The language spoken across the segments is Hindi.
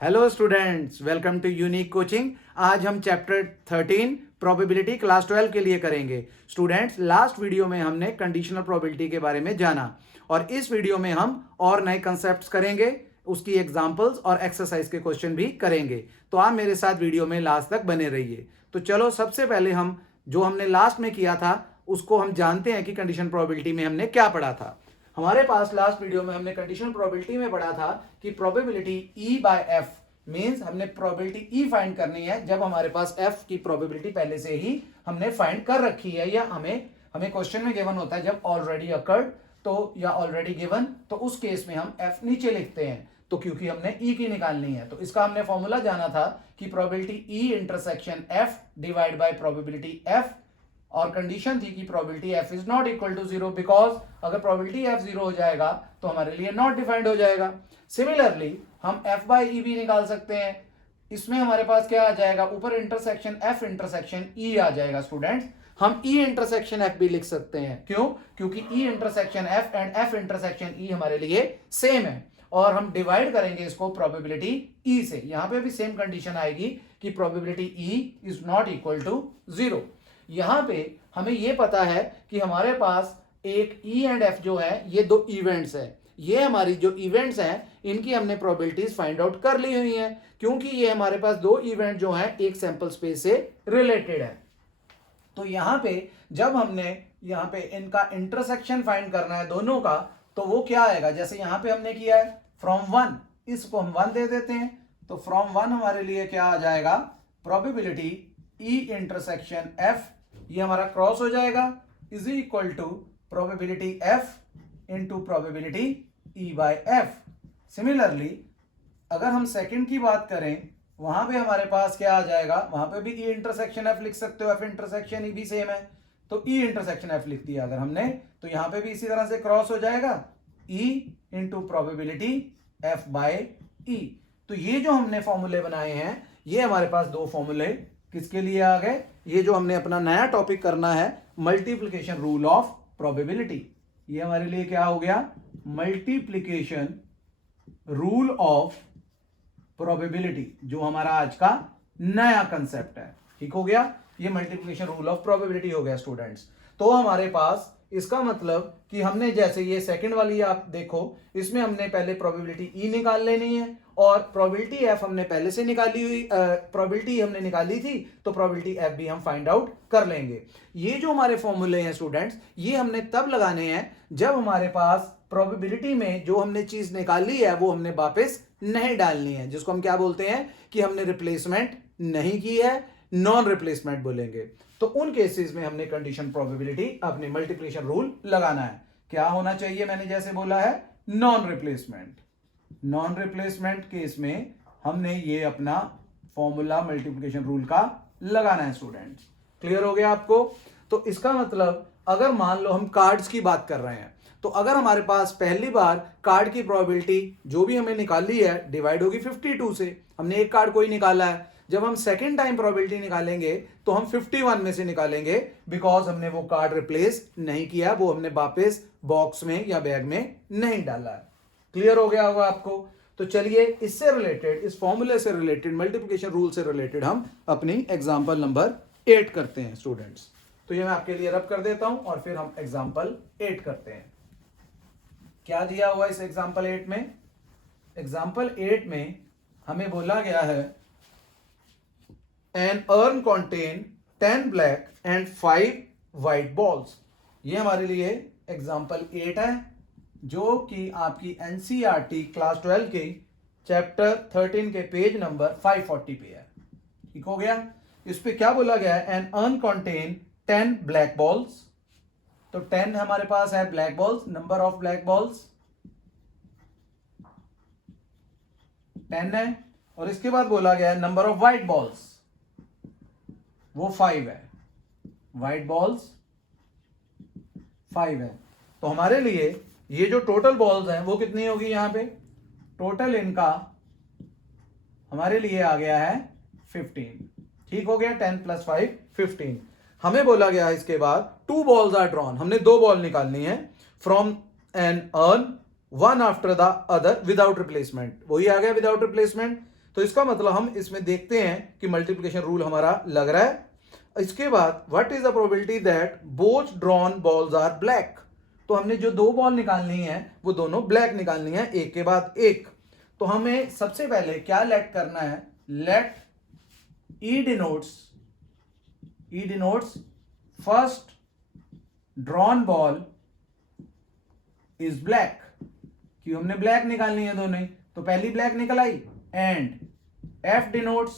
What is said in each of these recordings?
Hello students, welcome to Unique Coaching. आज हम चैप्टर 13 प्रोबेबिलिटी क्लास 12 के लिए करेंगे। स्टूडेंट्स, लास्ट वीडियो में हमने कंडीशनल प्रोबेबिलिटी के बारे में जाना और इस वीडियो में हम और नए कंसेप्ट्स करेंगे, उसकी एग्जांपल्स और एक्सरसाइज के क्वेश्चन भी करेंगे। तो आप मेरे साथ वीडियो में लास्ट तक बने रहिए। तो चलो, सबसे पहले हम जो हमने लास्ट में किया था उसको हम जानते हैं कि कंडीशन प्रोबेबिलिटी में हमने क्या पढ़ा था। हमारे पास लास्ट वीडियो में हमने कंडीशनल प्रोबेबिलिटी में पढ़ा था कि probability E by F means हमने प्रोबेबिलिटी E फाइंड करनी है जब हमारे पास F की प्रोबेबिलिटी पहले से ही हमने फाइंड कर रखी है, या हमें क्वेश्चन में गिवन होता है जब ऑलरेडी अकर्ड तो या ऑलरेडी गिवन, तो उस केस में हम F नीचे लिखते हैं। तो क्योंकि हमने E की निकालनी है तो इसका हमने फॉर्मूला जाना था कि probability E intersection F divide by probability F, और कंडीशन थी कि probability F is not equal to 0, because अगर प्रोबेबिलिटी F 0 हो जाएगा तो हमारे लिए नॉट डिफाइंड हो जाएगा। सिमिलरली हम F बाई ई भी निकाल सकते हैं। इसमें हमारे पास क्या आ जाएगा, ऊपर इंटरसेक्शन F इंटरसेक्शन E आ जाएगा। स्टूडेंट्स, हम E इंटरसेक्शन F भी लिख सकते हैं। क्यों? क्योंकि E intersection F and F intersection E हमारे लिए सेम है और हम डिवाइड करेंगे इसको प्रोबेबिलिटी E से। यहां पे भी सेम कंडीशन आएगी कि probability E is not equal to 0। यहां पे हमें यह पता है कि हमारे पास एक E एंड F जो है ये दो इवेंट्स है। ये हमारी जो इवेंट्स हैं इनकी हमने प्रोबेबिलिटीज फाइंड आउट कर ली हुई हैं, क्योंकि ये हमारे पास दो इवेंट जो हैं एक सैंपल स्पेस से रिलेटेड है। तो यहां पे जब हमने यहां पे इनका इंटरसेक्शन फाइंड करना है दोनों का, तो वो क्या आएगा, जैसे यहां पे हमने किया है फ्रॉम 1, इसको हम 1 दे देते हैं, तो फ्रॉम 1 हमारे लिए क्या आ जाएगा, प्रोबेबिलिटी E इंटरसेक्शन F, ये हमारा क्रॉस हो जाएगा, is equal to probability F into probability E by F। Similarly अगर हम सेकंड की बात करें, वहां पे हमारे पास क्या आ जाएगा, वहां पे भी E इंटरसेक्शन F लिख सकते हो, F इंटरसेक्शन E भी सेम है, तो E इंटरसेक्शन F लिख दिया अगर हमने, तो यहां पे भी इसी तरह से क्रॉस हो जाएगा E into probability F by E। तो ये जो हमने फॉर्मूले बनाए हैं, ये हमारे पास दो फॉर्मूले किसके लिए आ गए, ये जो हमने अपना नया टॉपिक करना है मल्टीप्लिकेशन रूल ऑफ प्रोबेबिलिटी, ये हमारे लिए क्या हो गया, मल्टीप्लिकेशन रूल ऑफ प्रोबेबिलिटी, जो हमारा आज का नया कंसेप्ट है। ठीक हो गया, ये मल्टीप्लिकेशन रूल ऑफ प्रोबेबिलिटी हो गया स्टूडेंट्स। तो हमारे पास इसका मतलब कि हमने जैसे ये सेकंड वाली आप देखो, इसमें हमने पहले प्रोबेबिलिटी E निकाल लेनी है और प्रोबेबिलिटी F हमने पहले से निकाली हुई, प्रोबेबिलिटी हमने निकाली थी तो प्रोबेबिलिटी F भी हम फाइंड आउट कर लेंगे। ये जो हमारे फॉर्मूले हैं स्टूडेंट्स, ये हमने तब लगाने हैं जब हमारे पास प्रोबेबिलिटी में जो हमने चीज निकाली है वो हमने वापस नहीं डालनी है, जिसको हम क्या बोलते हैं कि हमने रिप्लेसमेंट नहीं की है, नॉन रिप्लेसमेंट बोलेंगे। तो उन केसेस में हमने कंडीशन प्रोबेबिलिटी अपने मल्टीप्लिकेशन रूल लगाना है। क्या होना चाहिए, मैंने जैसे बोला है non replacement. Non replacement case में हमने ये अपना फॉर्मूला मल्टीप्लिकेशन रूल का लगाना है स्टूडेंट्स। क्लियर हो गया आपको? तो इसका मतलब अगर मान लो हम कार्ड्स की बात कर रहे हैं, तो अगर हमारे पास पहली बार कार्ड की प्रोबेबिलिटी जो भी हमें निकाली है डिवाइड होगी 52 से, हमने एक कार्ड कोई निकाला है। जब हम सेकेंड टाइम प्रोबेबिलिटी निकालेंगे तो हम 51 में से निकालेंगे, बिकॉज हमने वो कार्ड रिप्लेस नहीं किया, वो हमने वापस बॉक्स में या बैग में नहीं डाला है। क्लियर हो गया होगा आपको? तो चलिए, इससे रिलेटेड, इस फॉर्मूले से रिलेटेड, मल्टीप्लिकेशन रूल से रिलेटेड हम अपनी एग्जांपल नंबर 8 करते हैं स्टूडेंट्स। तो ये मैं आपके लिए रब कर देता हूं और फिर हम एग्जांपल 8 करते हैं। क्या दिया हुआ इस एग्जांपल 8 में? एग्जांपल 8 में हमें बोला गया है an urn contain 10 black and 5 white balls. ये हमारे लिए एग्जांपल 8 है, जो कि आपकी एनसीईआरटी क्लास 12 के चैप्टर 13 के पेज नंबर 540 पे है। ठीक हो गया? इस पे क्या बोला गया है, an urn contain 10 black balls. तो 10 हमारे पास है black balls, number of black balls 10 है, और इसके बाद बोला गया है नंबर ऑफ व्हाइट बॉल्स, वो 5 है। व्हाइट बॉल्स 5 है। तो हमारे लिए ये जो टोटल बॉल्स हैं वो कितनी होगी, यहां पे टोटल इनका हमारे लिए आ गया है 15। ठीक हो गया, 10 + 5 15। हमें बोला गया है इसके बाद 2 बॉल्स आर ड्रॉन, हमने 2 बॉल निकालनी है from an urn one after the other without replacement. वही आ गया विदाउट रिप्लेसमेंट। तो इसका मतलब हम इसमें देखते हैं कि मल्टीप्लिकेशन रूल हमारा लग रहा है। इसके बाद what is the probability that both drawn balls are black. तो हमने जो दो बॉल निकालनी है वो दोनों ब्लैक निकालनी है, एक के बाद एक। तो हमें सबसे पहले क्या लेट करना है, let E denotes first drawn ball is black, कि हमने ब्लैक निकालनी है दोनों ही, तो पहली ब्लैक निकल आई। And F denotes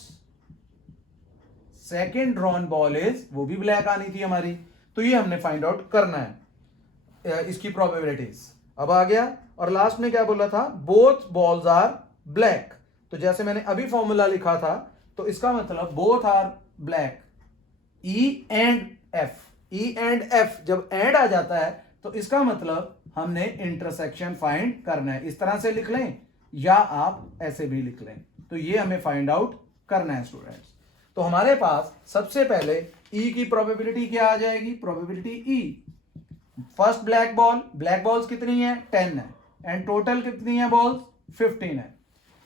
second drawn ball is, वो भी ब्लैक आनी थी हमारी। तो ये हमने फाइंड आउट करना है इसकी प्रोबेबिलिटीज। अब आ गया, और लास्ट में क्या बोला था, बोथ बॉल्स आर ब्लैक। तो जैसे मैंने अभी फॉर्मूला लिखा था, तो इसका मतलब both are black, E and F. E and F जब एंड आ जाता है तो इसका मतलब हमने इंटरसेक्शन फाइंड करना है। इस तरह से लिख लें या आप ऐसे भी लिख लें, तो ये हमें फाइंड आउट करना है स्टूडेंट्स। तो हमारे पास सबसे पहले ई की प्रोबेबिलिटी क्या आ जाएगी, probability E, first black balls कितनी है, 10 है, एंड टोटल कितनी है बॉल्स, 15 है।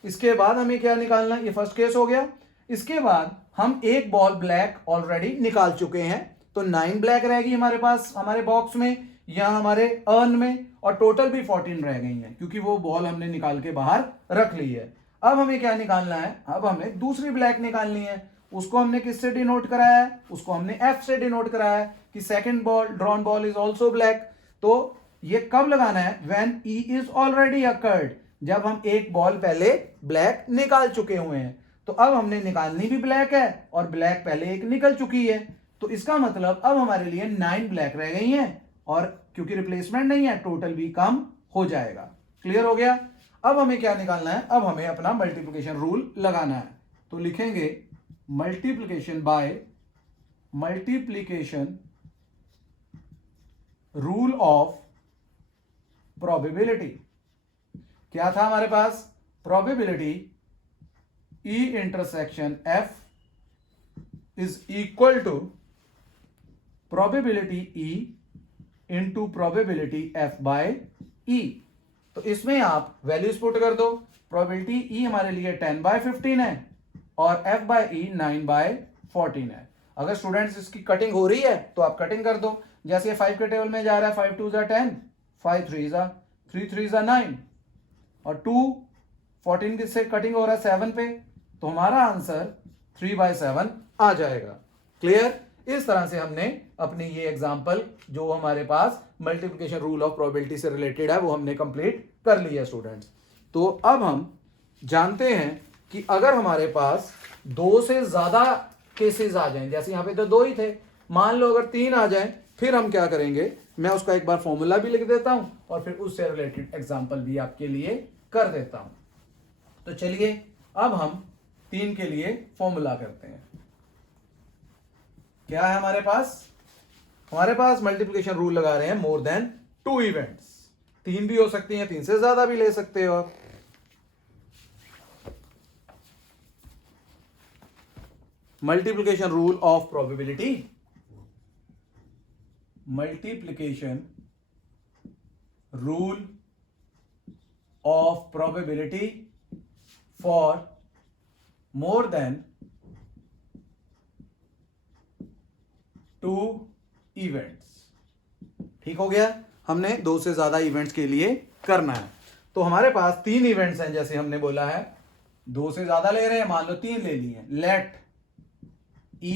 इसके बाद हमें क्या निकालना है, ये फर्स्ट केस हो गया। इसके बाद हम एक बॉल ब्लैक ऑलरेडी निकाल चुके हैं, तो 9 ब्लैक रहेगी हमारे पास हमारे बॉक्स में या हमारे अर्न में, और टोटल भी 14 रह गई हैं क्योंकि वो बॉल हमने निकाल के बाहर रख ली है। अब हमें क्या निकालना है, अब हमें दूसरी ब्लैक निकालनी है। उसको हमने किससे डिनोट कराया है, उसको हमने एफ से डिनोट कराया है कि second ball drawn ball is also black. तो ये कब लगाना है, when E is already occurred, जब हम एक बॉल पहले ब्लैक निकाल चुके हुए हैं। तो अब हमने निकालनी भी ब्लैक है और ब्लैक पहले एक निकल चुकी है, तो इसका मतलब अब हमारे लिए 9 ब्लैक रह गई हैं, और क्योंकि रिप्लेसमेंट नहीं है टोटल भी कम हो जाएगा। क्लियर हो गया। अब हमें क्या निकालना है, अब हमें अपना मल्टीप्लिकेशन रूल लगाना है। तो लिखेंगे multiplication by multiplication rule of probability. क्या था हमारे पास, probability E intersection F is equal to probability E into probability F by E. तो इसमें आप वैल्यूज पुट कर दो। प्रोबेबिलिटी ई हमारे लिए 10/15 है और एफ बाय ई 9/14 है। अगर स्टूडेंट्स इसकी कटिंग हो रही है तो आप कटिंग कर दो। जैसे ये 5 के टेबल में जा रहा है, 5 2 ज़ा 10, 5 3 ज़ा 3 3 ज़ा 9, और 2 14 किससे कटिंग हो रहा है 7 पे, तो हमारा आंसर 3/7 आ जाएगा। क्लियर। इस तरह से हमने अपनी ये एग्जांपल जो हमारे पास मल्टीप्लिकेशन रूल ऑफ प्रोबेबिलिटी से रिलेटेड है वो हमने कंप्लीट कर ली है स्टूडेंट्स। तो अब हम जानते हैं कि अगर हमारे पास 2 से ज्यादा केसेस आ जाएं, जैसे यहां पे तो 2 ही थे, मान लो अगर 3 आ जाएं, फिर हम क्या करेंगे, मैं उसका एक बार फॉर्मूला भी लिख देता हूं और फिर उससे रिलेटेड एग्जांपल भी आपके लिए कर देता हूं। तो चलिए अब हम 3 के लिए फॉर्मूला करते हैं। क्या है हमारे पास मल्टीप्लिकेशन रूल लगा रहे हैं मोर देन 2 इवेंट्स। 3 भी हो सकती हैं, 3 से ज्यादा भी ले सकते हो आप। Multiplication rule of probability, multiplication rule of probability for more than 2 events. ठीक हो गया, हमने 2 से ज्यादा इवेंट्स के लिए करना है। तो हमारे पास 3 इवेंट्स हैं, जैसे हमने बोला है 2 से ज्यादा ले रहे हैं, मान लो 3 ले लिए। Let E,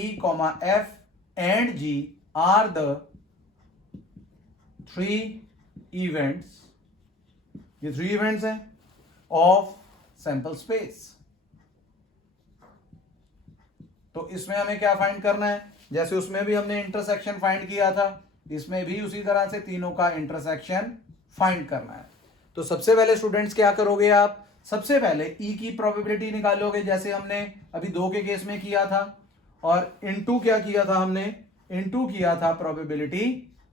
F and G are the 3 events, ये 3 इवेंट्स हैं ऑफ सैंपल स्पेस। तो इसमें हमें क्या फाइंड करना है, जैसे उसमें भी हमने इंटरसेक्शन फाइंड किया था, इसमें भी उसी तरह से तीनों का इंटरसेक्शन फाइंड करना है। तो सबसे पहले स्टूडेंट्स क्या करोगे आप, सबसे पहले ई की प्रोबेबिलिटी निकालोगे, जैसे हमने अभी 2 के केस में किया था, और इनटू क्या किया था हमने, इनटू किया था प्रोबेबिलिटी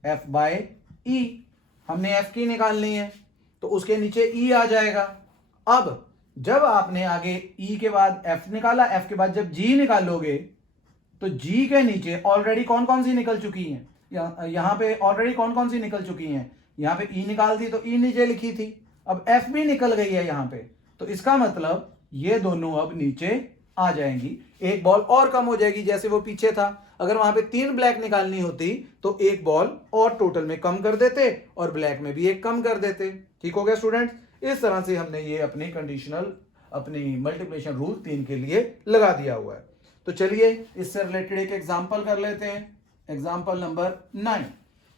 एफ बाय ई। हमने एफ की निकालनी है तो उसके नीचे ई आ जाएगा। अब जब आपने आगे ई के बाद एफ निकाला, एफ के बाद जब जी निकालोगे तो जी के नीचे ऑलरेडी कौन कौन सी निकल चुकी हैं, यहां पे ऑलरेडी कौन कौन सी निकल चुकी हैं, यहां पे ई निकाल दी तो ई नीचे लिखी थी, अब एफ भी निकल गई है यहां पे, तो इसका मतलब ये दोनों अब नीचे आ जाएंगी, एक बॉल और कम हो जाएगी जैसे वो पीछे था। अगर वहां पे 3 ब्लैक निकालनी होती तो एक बॉल और टोटल में कम कर देते और ब्लैक में भी एक कम कर देते। ठीक हो गया स्टूडेंट्स? इस तरह से हमने ये अपनी कंडीशनल अपनी मल्टीप्लिकेशन रूल 3 के लिए लगा दिया हुआ है। तो चलिए इससे रिलेटेड एक एग्जांपल कर लेते हैं। एग्जांपल नंबर 9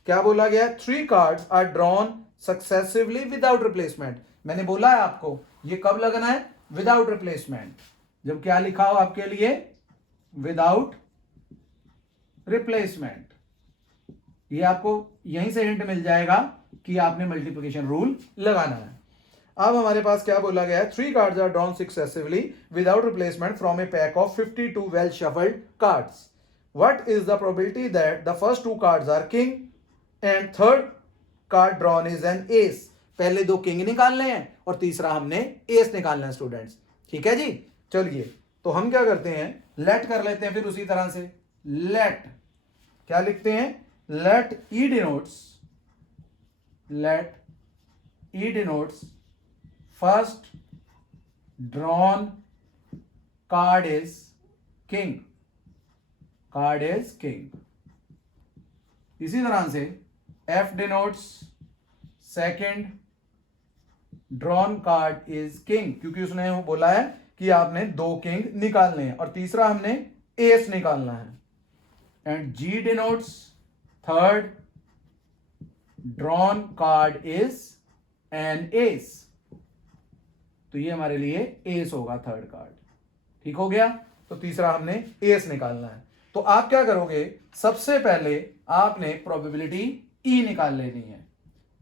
क्या बोला गया? 3 cards are drawn successively without replacement. मैंने बोला है आपको ये कब लगना है? Without replacement. जब क्या लिखा हो आपके लिए? Without replacement. ये आपको यहीं से हिंट मिल जाएगा कि आपने मल्टीप्लिकेशन रूल लगाना है। अब हमारे पास क्या बोला गया है? 3 cards are drawn successively without replacement from a pack of 52 well shuffled cards. What is the probability that the first 2 cards are king and third card drawn is an ace? पहले 2 किंग निकालने हैं और तीसरा हमने एस निकालना है स्टूडेंट्स। ठीक है जी? चलिए तो हम क्या करते हैं, लेट कर लेते हैं फिर उसी तरह से। लेट क्या लिखते हैं? Let E denotes first drawn card is king. इसी तरह से F denotes second drawn card is king, क्योंकि उसने बोला है कि आपने 2 किंग निकालने हैं और तीसरा हमने एस निकालना है। And G denotes third drawn card is an ace. तो ये हमारे लिए एस होगा थर्ड कार्ड। ठीक हो गया? तो तीसरा हमने एस निकालना है। तो आप क्या करोगे? सबसे पहले आपने प्रोबेबिलिटी ई निकाल लेनी है।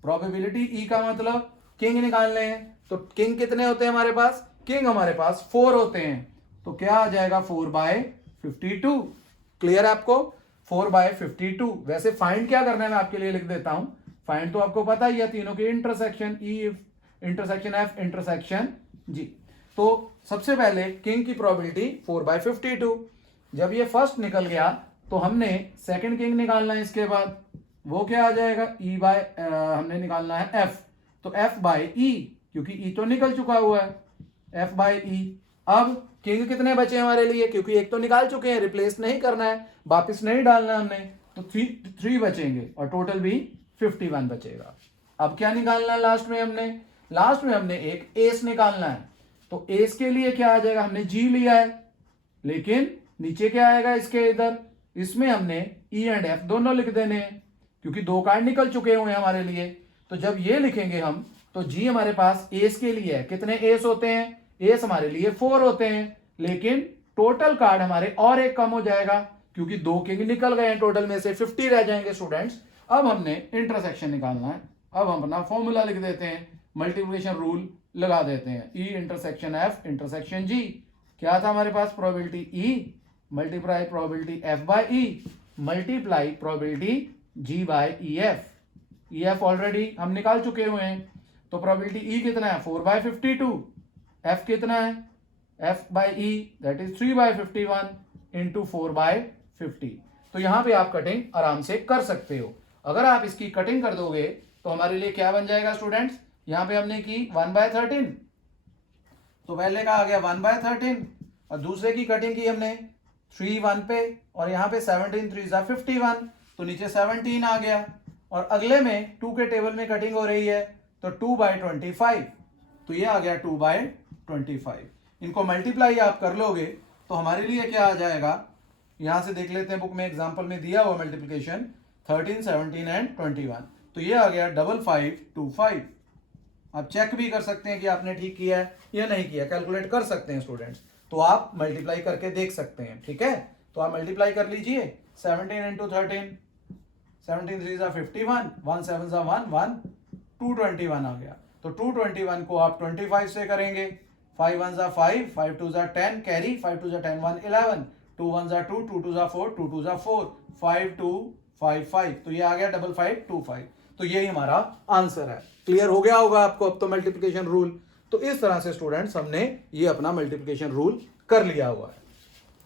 प्रोबेबिलिटी ई का मतलब किंग निकालने हैं। तो किंग कितने होते हैं हमारे पास? किंग हमारे पास 4 होते हैं। तो क्या आ जाएगा? 4/52। क्लियर है आपको? 4/52। वैसे फाइंड क्या करना है मैं आपके लिए लिख देता हूं। फाइंड तो आपको पता ही है, तीनों के intersection, E intersection F intersection G. तो सबसे पहले किंग की प्रोबेबिलिटी 4/52। जब ये फर्स्ट निकल गया तो हमने सेकंड किंग निकालना है। इसके बाद वो क्या आ जाएगा? हमने निकालना है एफ। तो F/E, क्योंकि ई तो निकल चुका हुआ है, F/E। अब किंग कितने बचे हमारे लिए? क्योंकि एक तो निकाल चुके हैं, रिप्लेस नहीं करना है, वापिस नहीं डालना हमने, तो 3 बचेंगे और टोटल भी 51 बचेगा। अब क्या निकालना है लास्ट में? हमने एक एस निकालना है। तो एस के लिए क्या आ जाएगा? हमने जी लिया है, लेकिन नीचे क्या आएगा इसके? इधर इसमें हमने ई एंड एफ दोनों लिख देने हैं, क्योंकि 2 कार्ड निकल चुके हुए हैं हमारे लिए। तो जब ये लिखेंगे हम, तो जी हमारे पास एस के लिए है। कितने एस होते हैं? एस हमारे लिए 4 होते हैं, लेकिन टोटल कार्ड हमारे और एक कम हो जाएगा, क्योंकि 2 किंग निकल गए हैं, टोटल में से 50 रह जाएंगे स्टूडेंट्स। अब हमने इंटरसेक्शन निकालना है। अब हम अपना फॉर्मूला लिख देते हैं, मल्टीप्लिकेशन रूल लगा देते हैं। E intersection F intersection G. क्या था हमारे पास? Probability E multiply probability F/E multiply probability G/EF। EF already हम निकाल चुके हुए हैं। तो प्रोबेबिलिटी E कितना है? 4/52। F कितना है? F/E that is 3/51 into 4/50। तो यहां पे आप कटिंग आराम से कर सकते हो। अगर आप इसकी कटिंग कर दोगे तो हमारे लिए क्या बन जाएगा स्टूडेंट्स? यहां पे हमने की 1/13, तो पहले का आ गया 1/13 और दूसरे की कटिंग की हमने 3 1 पे, और यहां पे 17 3 51, तो नीचे 17 आ गया। और अगले में 2 के टेबल में कटिंग हो रही है, तो 2/25, तो ये आ गया 2/25। इनको मल्टीप्लाई आप कर लोगे तो हमारे लिए क्या आ जाएगा? यहां से देख लेते हैं, बुक में एग्जांपल में दिया हुआ मल्टीप्लिकेशन 13 17 एंड 21, तो ये आ गया 5525। आप चेक भी कर सकते हैं कि आपने ठीक किया है या नहीं किया, कैलकुलेट कर सकते हैं स्टूडेंट्स। तो आप मल्टीप्लाई करके देख सकते हैं। ठीक है? तो आप मल्टीप्लाई कर लीजिए। 17 इंटू 13, 17 3 51, 1 7 1 1, 221 आ गया। तो 221 को आप 25 से करेंगे। 5 1 5, 5 2 10, कैरी 5 2 10 1 11, 2 1 2, 2 2 4, 2 2 4, 5 2 5 5, तो ये आ गया 5525। तो यही हमारा आंसर है। क्लियर हो गया होगा आपको अब तो मल्टीप्लिकेशन रूल। तो इस तरह से स्टूडेंट्स हमने ये अपना मल्टीप्लिकेशन रूल कर लिया हुआ है।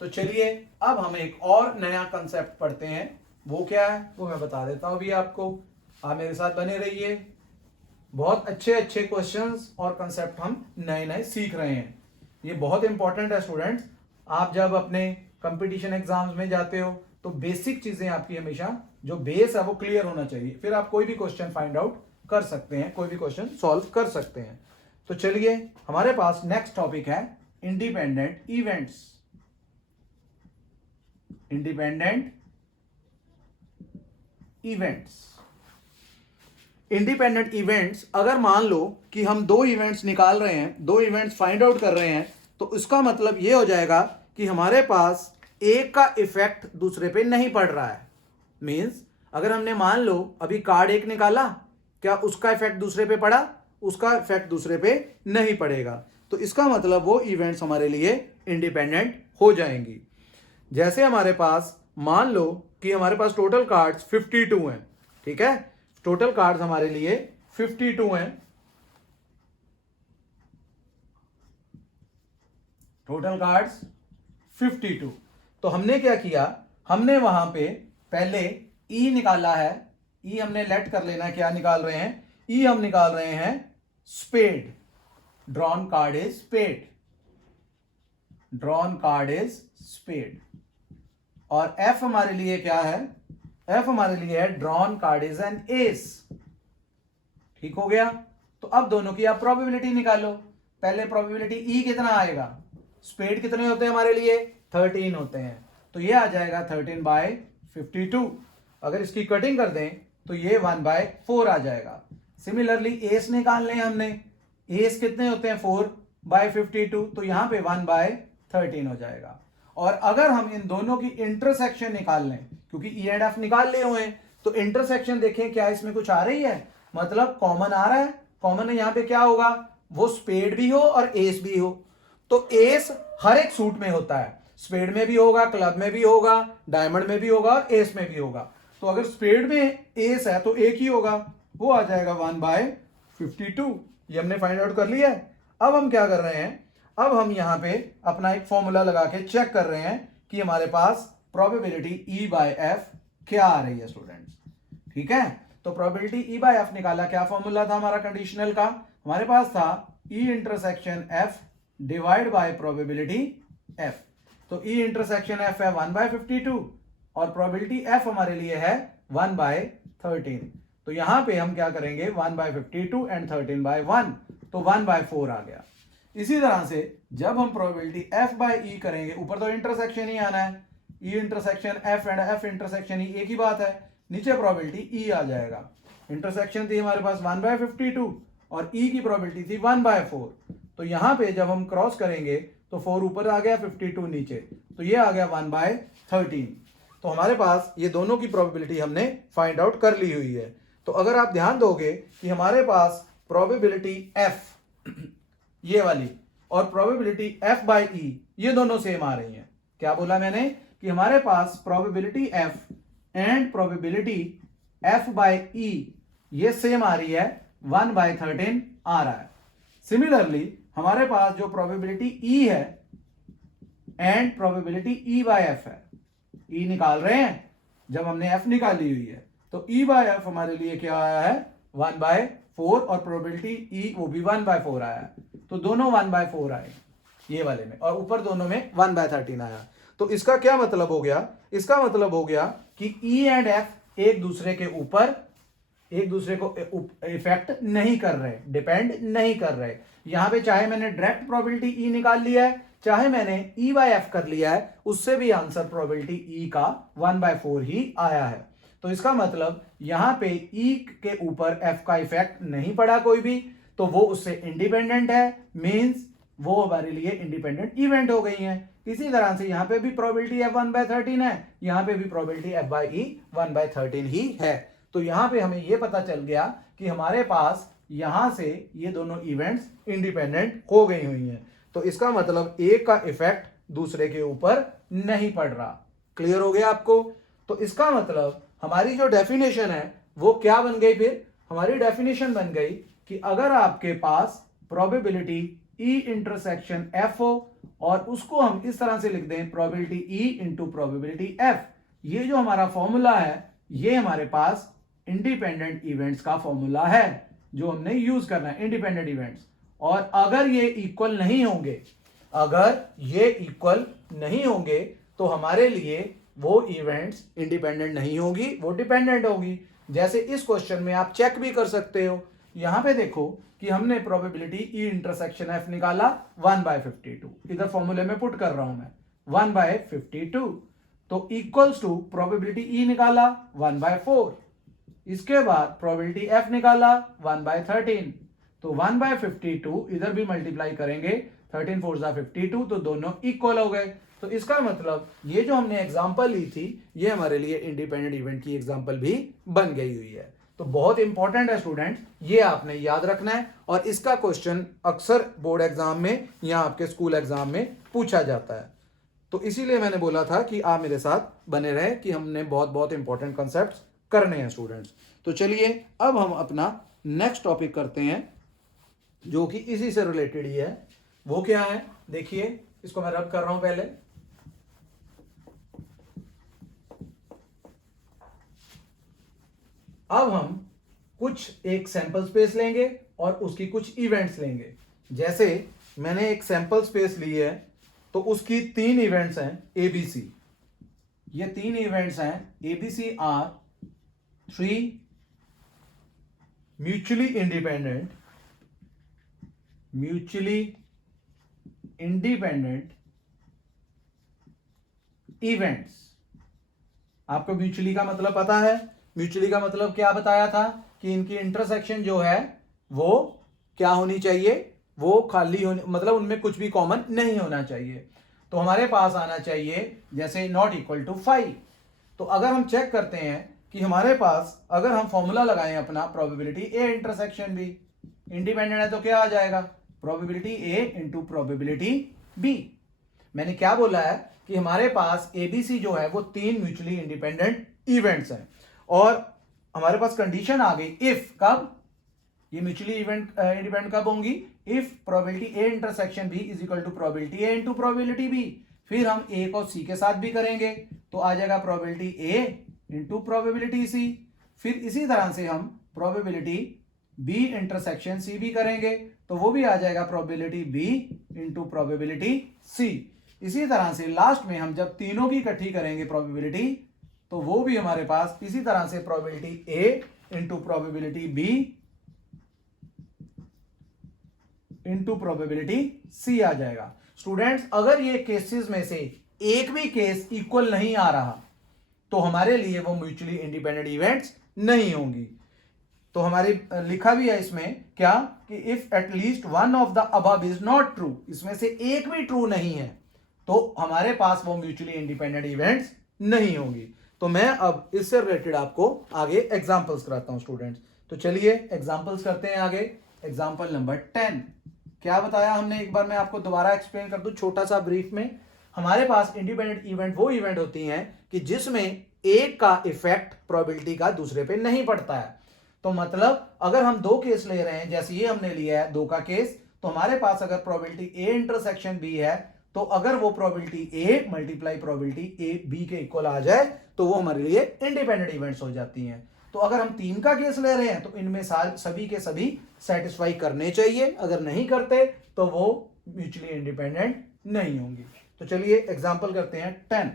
तो चलिए अब हम एक और नया कंसेप्ट पढ़ते हैं। वो क्या है वो मैं बता देता हूं अभी आपको। आप मेरे साथ बने रहिए। बहुत अच्छे अच्छे क्वेश्चंस और कंसेप्ट हम नए नए सीख रहे हैं। ये बहुत इंपॉर्टेंट है स्टूडेंट्स। आप जब अपने कंपटीशन एग्जाम्स में जाते हो तो बेसिक चीजें आपकी हमेशा जो बेस है वो क्लियर होना चाहिए, फिर आप कोई भी क्वेश्चन फाइंड आउट कर सकते हैं, कोई भी क्वेश्चन सॉल्व कर सकते हैं। तो चलिए हमारे पास नेक्स्ट टॉपिक है independent events. Independent events. Independent events, अगर मान लो कि हम दो इवेंट्स निकाल रहे हैं, दो इवेंट्स फाइंड आउट कर रहे हैं, तो इसका मतलब यह हो जाएगा कि हमारे पास एक का इफेक्ट दूसरे पे नहीं पड़ रहा है। मींस अगर हमने मान लो अभी कार्ड एक निकाला, क्या उसका इफेक्ट दूसरे पे पड़ा? उसका इफेक्ट दूसरे पे नहीं पड़ेगा। तो इसका मतलब वो इवेंट्स हमारे लिए इंडिपेंडेंट हो जाएंगी। जैसे हमारे पास मान लो कि हमारे पास टोटल कार्ड्स 52 हैं, ठीक है, टोटल कार्ड्स हमारे लिए 52 हैं, टोटल कार्ड्स 52। तो हमने क्या किया, हमने वहां पे पहले ई निकाला है। ई हमने लेट कर लेना, क्या निकाल रहे हैं? ई हम निकाल रहे हैं spade. Drawn card is spade, drawn card is spade. और एफ हमारे लिए क्या है? एफ हमारे लिए है drawn card is an ace. ठीक हो गया। तो अब दोनों की आप प्रोबेबिलिटी निकालो। पहले प्रोबेबिलिटी ई कितना आएगा? स्पेड कितने होते हैं हमारे लिए? 13 होते हैं, तो ये आ जाएगा 13/52। अगर इसकी कटिंग कर दें तो ये 1/4 आ जाएगा। सिमिलरली एस निकालने हैं हमने, एस कितने होते हैं? 4/52, तो यहां पे 1/13 हो जाएगा। और अगर हम इन दोनों की इंटरसेक्शन निकाल लें, क्योंकि ई एंड एफ निकाल लिए हुए हैं, तो इंटरसेक्शन देखें क्या इसमें कुछ आ रही है, मतलब कॉमन आ रहा है। कॉमन यहां पे क्या होगा? वो स्पेड भी हो और एस भी हो। तो एस हर एक सूट में होता है, स्पेड में भी होगा, क्लब में भी होगा, डायमंड में भी होगा और एस में भी होगा। तो अगर स्पेड में एस है तो एक ही होगा, वो आ जाएगा 1/52। ये हमने फाइंड आउट कर लिया है। अब हम क्या कर रहे हैं, अब हम यहां पे अपना एक फॉर्मूला लगा के चेक कर रहे हैं कि हमारे पास प्रोबेबिलिटी E/F क्या आ रही है स्टूडेंट्स। ठीक है, तो प्रोबेबिलिटी E/F निकाला। क्या फॉर्मूला था हमारा कंडीशनल का? हमारे पास था E intersection F divide by probability F। तो E इंटरसेक्शन F है 1/52 और प्रोबेबिलिटी F हमारे लिए है 1/13। तो यहां पे हम क्या करेंगे, 1/52 एंड 13/1, तो 1/4 आ गया। इसी तरह से जब हम प्रोबेबिलिटी F/E करेंगे, ऊपर तो इंटरसेक्शन ही आना है, E intersection F and F intersection E एक ही बात है, नीचे प्रोबेबिलिटी E आ जाएगा। इंटरसेक्शन थी हमारे पास 1/52 और E की प्रोबेबिलिटी थी 1/4। तो यहां पे जब हम क्रॉस करेंगे तो 4 ऊपर आ गया, 52 नीचे, तो ये आ गया 1/13। तो हमारे पास ये दोनों की प्रोबेबिलिटी हमने फाइंड आउट कर ली हुई है। तो अगर आप ध्यान दोगे कि हमारे पास प्रोबेबिलिटी F ये वाली और प्रोबेबिलिटी F/E ये दोनों सेम आ रही हैं। क्या बोला मैंने कि हमारे पास probability F and probability F/E ये सेम आ रही है, 1/13 आ रहा है। सिमिलरली हमारे पास जो प्रोबेबिलिटी E है एंड प्रोबेबिलिटी E/F है, E निकाल रहे हैं जब हमने F निकाली हुई है, तो E/F हमारे लिए क्या आया है? 1/4 और प्रोबेबिलिटी E वो भी 1/4 आया है। तो दोनों 1/4 आए ये वाले में, और ऊपर दोनों में 1/13 आया। तो इसका क्या मतलब हो गया? इसका मतलब हो गया कि E एंड F एक दूसरे के ऊपर, एक दूसरे को इफेक्ट नहीं कर रहे, डिपेंड नहीं कर रहे। यहां पे चाहे मैंने डायरेक्ट प्रोबेबिलिटी E निकाल लिया है, चाहे मैंने E/F कर लिया है, उससे भी आंसर प्रोबेबिलिटी E का 1/4 ही आया है। तो इसका मतलब यहां पे E के ऊपर F का इफेक्ट नहीं पड़ा कोई भी, तो वो उससे इंडिपेंडेंट है, मींस वो हमारे लिए इंडिपेंडेंट इवेंट हो गई है। इसी तरह से यहां पे भी प्रोबेबिलिटी F 1/13 है, यहां पे भी प्रोबेबिलिटी F/E 1/13 ही है। तो यहां पे हमें यह पता चल गया कि हमारे पास यहां से ये दोनों इवेंट्स इंडिपेंडेंट हो गई हुई हैं। तो इसका मतलब एक का इफेक्ट दूसरे के ऊपर नहीं पड़ रहा। क्लियर हो गया आपको? तो इसका मतलब हमारी जो डेफिनेशन है वो क्या बन गई? फिर हमारी डेफिनेशन बन गई कि अगर आपके पास प्रोबेबिलिटी E इंटरसेक्शन F हो और उसको हम इस तरह से लिख दें, probability E into probability F, ये जो हमारा फॉर्मूला है ये हमारे पास इंडिपेंडेंट इवेंट्स का फॉर्मूला है जो हमने यूज करना है, इंडिपेंडेंट इवेंट्स। और अगर ये इक्वल नहीं होंगे, अगर ये इक्वल नहीं होंगे तो हमारे लिए वो इवेंट्स इंडिपेंडेंट नहीं होगी, वो डिपेंडेंट होगी। जैसे इस क्वेश्चन में आप चेक भी कर सकते हो, यहां पे देखो कि हमने प्रोबेबिलिटी ई इंटरसेक्शन एफ निकाला 1/52, इधर फॉर्मूले में पुट कर रहा हूं मैं 1/52, तो इक्वल्स टू प्रोबेबिलिटी ई निकाला 1/4, इसके बाद प्रोबेबिलिटी एफ निकाला 1/13, तो 1/52 इधर भी मल्टीप्लाई करेंगे 13 4 52, तो दोनों इक्वल हो गए। तो इसका मतलब ये जो हमने एग्जांपल ली थी ये हमारे लिए इंडिपेंडेंट इवेंट की एग्जांपल भी बन गई हुई है। तो बहुत इंपॉर्टेंट है स्टूडेंट, ये आपने याद रखना है और इसका क्वेश्चन अक्सर बोर्ड एग्जाम में या आपके स्कूल एग्जाम में पूछा जाता है। तो इसीलिए मैंने बोला था कि आप मेरे साथ बने रहे कि हमने बहुत बहुत इंपॉर्टेंट कॉन्सेप्ट्स करने हैं स्टूडेंट्स। तो चलिए अब हम अपना नेक्स्ट टॉपिक करते हैं जो कि इसी से रिलेटेड ही है। वो क्या है, देखिए इसको मैं रब कर रहा हूं पहले। अब हम कुछ एक सैंपल स्पेस लेंगे और उसकी कुछ इवेंट्स लेंगे। जैसे मैंने एक सैंपल स्पेस ली है तो उसकी 3 इवेंट्स हैं एबीसी। ये 3 इवेंट्स हैं ABC are 3 mutually independent events. आपको म्यूचुअली का मतलब पता है, म्यूचुअली का मतलब क्या बताया था कि इनकी इंटरसेक्शन जो है वो क्या होनी चाहिए, वो खाली होनी, मतलब उनमें कुछ भी कॉमन नहीं होना चाहिए। तो हमारे पास आना चाहिए जैसे नॉट इक्वल टू 5। तो अगर हम चेक करते हैं कि हमारे पास अगर हम फॉर्मूला लगाएं अपना probability A intersection B independent है तो क्या आ जाएगा, probability A into probability B. मैंने क्या बोला है कि हमारे पास एबीसी जो है वो 3 म्यूचुअली इंडिपेंडेंट इवेंट्स हैं और हमारे पास कंडीशन आ गई इफ, कब ये म्यूचुअली इंडिपेंडेंट कब होंगी, if probability A intersection B is equal to probability A into probability B. फिर हम ए को सी के साथ भी करेंगे तो आ जाएगा प्रोबेबिलिटी ए इंटू प्रोबेबिलिटी सी। फिर इसी तरह से हम प्रोबेबिलिटी बी इंटरसेक्शन सी भी करेंगे तो वो भी आ जाएगा प्रोबेबिलिटी बी इंटू प्रोबेबिलिटी सी। इसी तरह से लास्ट में हम जब तीनों की इकट्ठी करेंगे प्रोबेबिलिटी तो वो भी हमारे पास इसी तरह से probability A into probability B into probability C आ जाएगा। स्टूडेंट्स अगर ये केसेस में से एक भी केस इक्वल नहीं आ रहा तो हमारे लिए वो म्यूचुअली इंडिपेंडेंट इवेंट्स नहीं होंगी। तो हमारे लिखा भी है इसमें क्या कि if at least one of the above is not true, इसमें से एक भी ट्रू नहीं है तो हमारे पास वो म्यूचुअली इंडिपेंडेंट इवेंट्स नहीं होंगी। तो मैं अब इससे रिलेटेड आपको आगे एग्जांपल्स कराता हूं स्टूडेंट्स। तो चलिए एग्जांपल्स करते हैं आगे। एग्जांपल नंबर 10 क्या बताया हमने, एक बार मैं आपको दोबारा एक्सप्लेन कर दूं छोटा सा ब्रीफ में। हमारे पास इंडिपेंडेंट इवेंट वो इवेंट होती हैं कि जिसमें एक का इफेक्ट प्रोबेबिलिटी का दूसरे पे नहीं पड़ता है। तो मतलब अगर हम 2 केस ले रहे हैं, जैसे ये हमने लिया है 2 का केस, तो हमारे पास अगर प्रोबेबिलिटी ए इंटरसेक्शन बी है तो अगर वो probability A multiply probability A B के इक्वल आ जाए तो वो हमारे लिए इंडिपेंडेंट इवेंट्स हो जाती हैं। तो अगर हम 3 का केस ले रहे हैं तो इनमें सभी के सभी सेटिस्फाई करने चाहिए, अगर नहीं करते तो वो म्यूचुअली इंडिपेंडेंट नहीं होंगी। तो चलिए एग्जांपल करते हैं 10।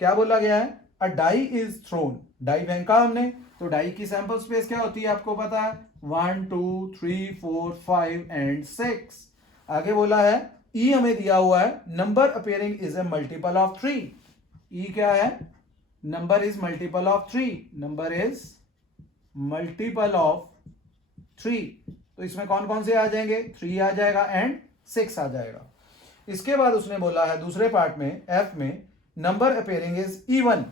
क्या बोला गया है, अ डाई इज थ्रोन, डाई फेंका हमने तो डाई की सैंपल स्पेस क्या होती है आपको पता है, 1 2 3 4 5 एंड 6। आगे बोला है ई हमें दिया हुआ है number appearing is a multiple of 3। ई क्या है, number is multiple of 3, number is multiple of 3। तो इसमें कौन कौन से आ जाएंगे, 3 आ जाएगा एंड 6 आ जाएगा। इसके बाद उसने बोला है दूसरे पार्ट में एफ में number appearing is even,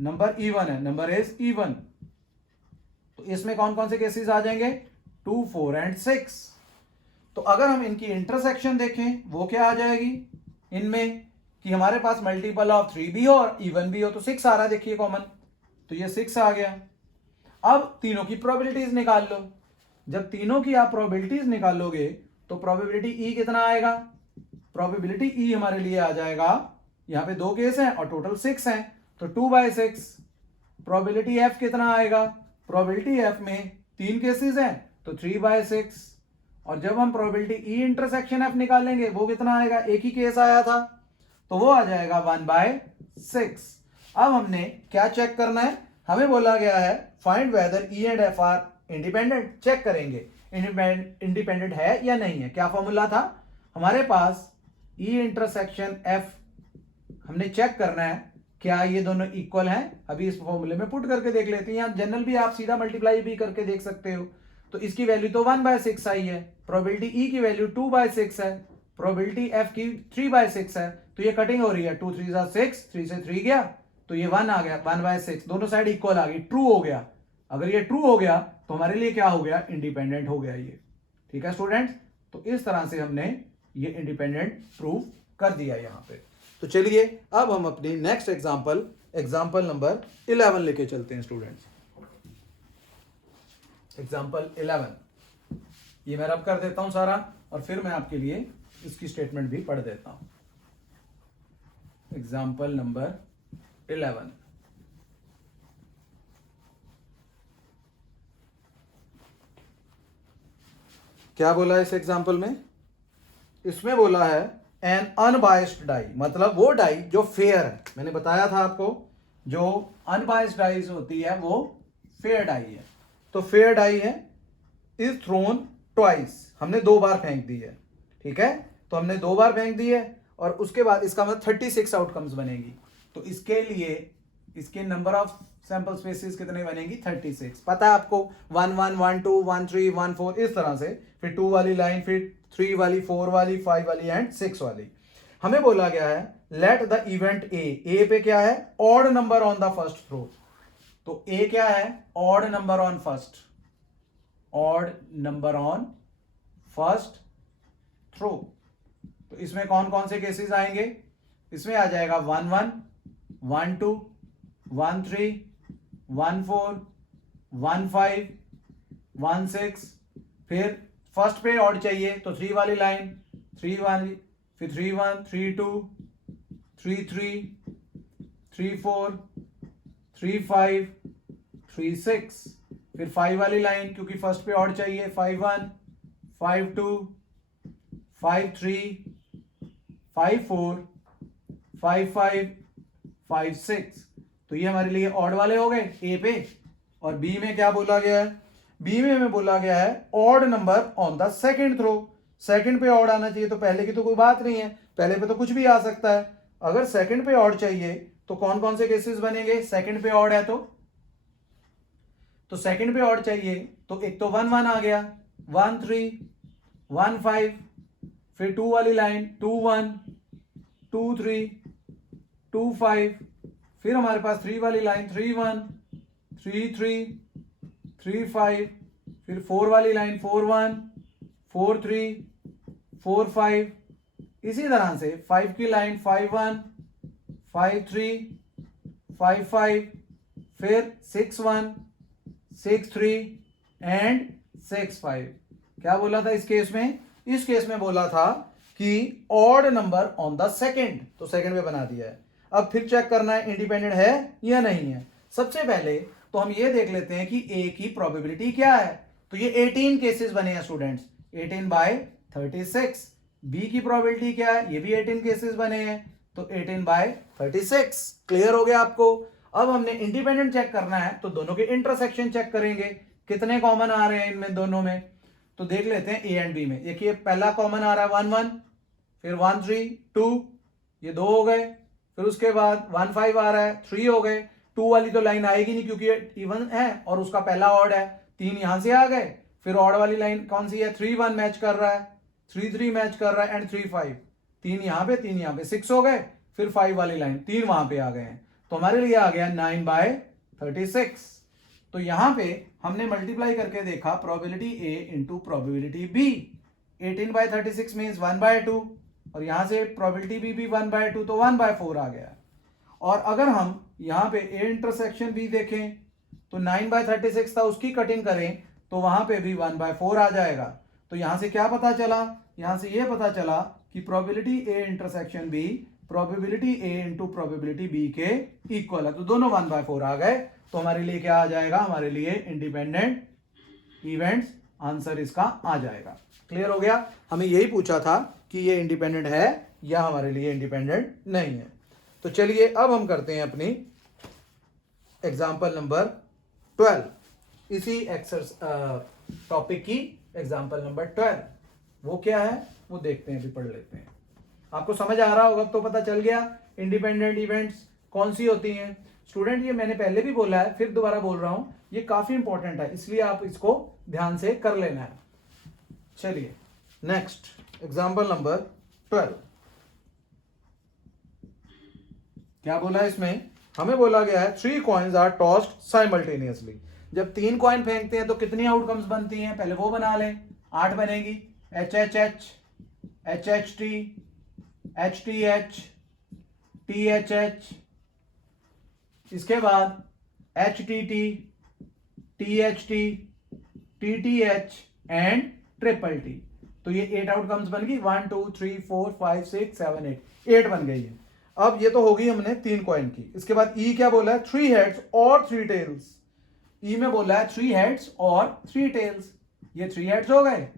number even है, नंबर इज इवन। तो इसमें कौन कौन से केसेस आ जाएंगे, 2 4 एंड 6। तो अगर हम इनकी इंटरसेक्शन देखें वो क्या आ जाएगी इनमें कि हमारे पास मल्टीपल ऑफ 3 भी हो और इवन भी हो तो 6 आ रहा है, देखिए कॉमन, तो ये 6 आ गया। अब तीनों की प्रोबेबिलिटीज निकाल लो। जब तीनों की आप प्रोबेबिलिटीज निकालोगे तो प्रोबेबिलिटी ई कितना आएगा, प्रोबेबिलिटी ई हमारे लिए आ जाएगा, यहां पे 2 केस हैं और टोटल 6 हैं तो 2/6। प्रोबेबिलिटी एफ कितना आएगा, प्रोबेबिलिटी एफ में 3 केसेस हैं तो 3/6। और जब हम प्रोबेबिलिटी ई इंटरसेक्शन एफ निकालेंगे वो कितना आएगा, एक ही केस आया था तो वो आ जाएगा 1/6। अब हमने क्या चेक करना है, हमें बोला गया है find whether E and F are independent. Check करेंगे इंडिपेंडेंट है या नहीं है। क्या फॉर्मूला था हमारे पास, ई इंटरसेक्शन एफ हमने चेक करना है क्या ये दोनों इक्वल हैं। अभी इस फॉर्मूले में पुट करके देख लेते हैं, यहाँ जनरल भी आप सीधा मल्टीप्लाई भी करके देख सकते हो। तो इसकी वैल्यू तो 1/6 आई है, प्रोबेबिलिटी ई की वैल्यू 2/6 है, प्रोबेबिलिटी एफ की 3/6 है, तो ये कटिंग हो रही है, 2 3 6, 3 से 3 गया तो ये 1 आ गया, 1/6 दोनों साइड इक्वल आ गई, ट्रू हो गया। अगर ये ट्रू हो गया तो हमारे लिए क्या हो गया, इंडिपेंडेंट हो गया ये। ठीक है स्टूडेंट्स, तो इस तरह से हमने ये इंडिपेंडेंट प्रूव कर दिया यहाँ पे। तो चलिए अब हम अपनी नेक्स्ट एग्जांपल नंबर 11 लेके चलते हैं स्टूडेंट्स। एग्जांपल 11 ये मैं रब कर देता हूं सारा और फिर मैं आपके लिए इसकी स्टेटमेंट भी पढ़ देता हूं। एग्जांपल नंबर 11, क्या बोला है इस एग्जांपल में, इसमें बोला है एन अनबायस्ड डाई, मतलब वो डाई जो फेयर है। मैंने बताया था आपको जो अनबायस्ड डाई होती है वो फेयर डाई है। तो फेयर डाई है, इज थ्रोन ट्वाइस, हमने 2 बार फेंक दी है। ठीक है, तो हमने 2 बार फेंक दी है और उसके बाद इसका मतलब 36 आउटकम्स बनेगी। तो इसके लिए इसके नंबर ऑफ सैंपल स्पेसिस कितने बनेंगी, 36। पता है आपको 1 1 1 2 1 3 1 4 इस तरह से, फिर 2 वाली लाइन, फिर 3 वाली, 4 वाली, 5 वाली एंड 6 वाली। हमें बोला गया है लेट द इवेंट ए पे क्या है, odd number on the first throw. तो ए क्या है, odd number on first, odd number on first throw. तो इसमें कौन कौन से केसेस आएंगे, इसमें आ जाएगा 1 1 1 2 1 3 1 4 1 5 1 6, फिर फर्स्ट पे ऑड चाहिए तो 3 वाली लाइन, 3 वाली, फिर 3 1 3 2 3 3 3 4 3 5 3 6, फिर 5 वाली लाइन क्योंकि फर्स्ट पे ऑड चाहिए, 5 1 5 2 5 3 5 4 5 5 5 6। तो ये हमारे लिए ऑड वाले हो गए ए पे। और बी में क्या बोला गया है, बी में हमें बोला गया है odd number on the second throw. Second पे ऑड आना चाहिए, तो पहले की तो कोई बात नहीं है, पहले पे तो कुछ भी आ सकता है। अगर सेकंड पे ऑड चाहिए तो कौन कौन से केसेस बनेंगे, सेकंड पे ऑड है तो सेकंड पे ऑड चाहिए तो एक तो 1 1 आ गया, 1 3 1 5, फिर 2 वाली लाइन 2 1 2 3 2 5, फिर हमारे पास 3 वाली लाइन 3 1 3 3 3 5, फिर 4 वाली लाइन 4 1 4 3 4 5, इसी तरह से 5 की लाइन 5 1 5 3 5 5, फिर 6 1 6 3 एंड 6 5। क्या बोला था इस केस में, इस केस में बोला था कि odd number on the second, तो सेकंड पे बना दिया है। अब फिर चेक करना है इंडिपेंडेंट है या नहीं है। सबसे पहले तो हम ये देख लेते हैं कि ए की प्रोबेबिलिटी क्या है। तो ये 18 केसेस बने हैं स्टूडेंट्स, 18/36। बी की प्रोबेबिलिटी क्या है, ये भी 18 केसेस बने हैं, तो 18/36। क्लियर हो गया आपको। अब हमने इंडिपेंडेंट चेक करना है तो दोनों के इंटरसेक्शन चेक करेंगे, कितने कॉमन आ रहे हैं इनमें दोनों में। तो देख लेते हैं ए एंड बी में। देखिए पहला कॉमन आ रहा है 1 1, फिर 1 3 2, ये 2 हो गए, फिर उसके बाद 1 5 आ रहा है, 3 हो गए। 2 वाली तो लाइन आएगी नहीं क्योंकि ये इवन है और उसका पहला ऑड है, 3 यहां से आ गए। फिर ऑड वाली लाइन कौन सी है, 3 1 मैच कर रहा है, 3 3 मैच कर रहा है एंड 3 5, 3 यहां पे 3 यहां पे, 6 हो गए। फिर 5 वाली लाइन 3 वहां पे आ गए हैं, तो हमारे लिए आ गया 9/36। तो यहां पे हमने मल्टीप्लाई करके देखा probability A into probability B. 18/36 means 1/2 और यहां से प्रोबेबिलिटी बी भी 1/2 तो 1/4 आ गया। और अगर हम यहां पे ए इंटरसेक्शन बी देखें तो 9/36 था, उसकी कटिंग करें तो वहां पे भी 1/4 आ जाएगा। तो यहां से क्या पता चला, यहां से ये पता चला कि probability A intersection B probability A into probability B के इक्वल है, तो दोनों 1/4 आ गए। तो हमारे लिए क्या आ जाएगा, हमारे लिए इंडिपेंडेंट इवेंट्स आंसर इसका आ जाएगा। क्लियर हो गया? हमें यही पूछा था कि ये इंडिपेंडेंट है या हमारे लिए इंडिपेंडेंट नहीं है। तो चलिए अब हम करते हैं अपनी एग्जाम्पल नंबर 12, इसी टॉपिक की एग्जाम्पल नंबर 12। वो क्या है वो देखते हैं, अभी पढ़ लेते हैं। आपको समझ आ रहा होगा, तो पता चल गया इंडिपेंडेंट इवेंट्स कौन सी होती हैं। स्टूडेंट ये मैंने पहले भी बोला है, फिर दोबारा बोल रहा हूं, ये काफी इंपॉर्टेंट है, इसलिए आप इसको ध्यान से कर लेना है। चलिए नेक्स्ट एग्जाम्पल नंबर 12। क्या बोला है इसमें? हमें बोला गया है 3 कॉइन्स आर टॉस्ड साइमल्टेनियसली। जब 3 कॉइन फेंकते हैं तो कितनी आउटकम्स बनती हैं, पहले वो बना लें। 8 बनेगी, H H H, H H T, H T H, T H H, इसके बाद H T T, T H T H and triple T. तो ये 8 आउटकम्स बन गई, 1 2 3 4 5 6 7 8 बन गई है। अब ये तो होगी हमने 3 कॉइन की। इसके बाद ई क्या बोला है? 3 हेड्स और 3 टेल्स। ई में बोला है 3 हेड्स और 3 टेल्स। ये 3 हेड्स हो गए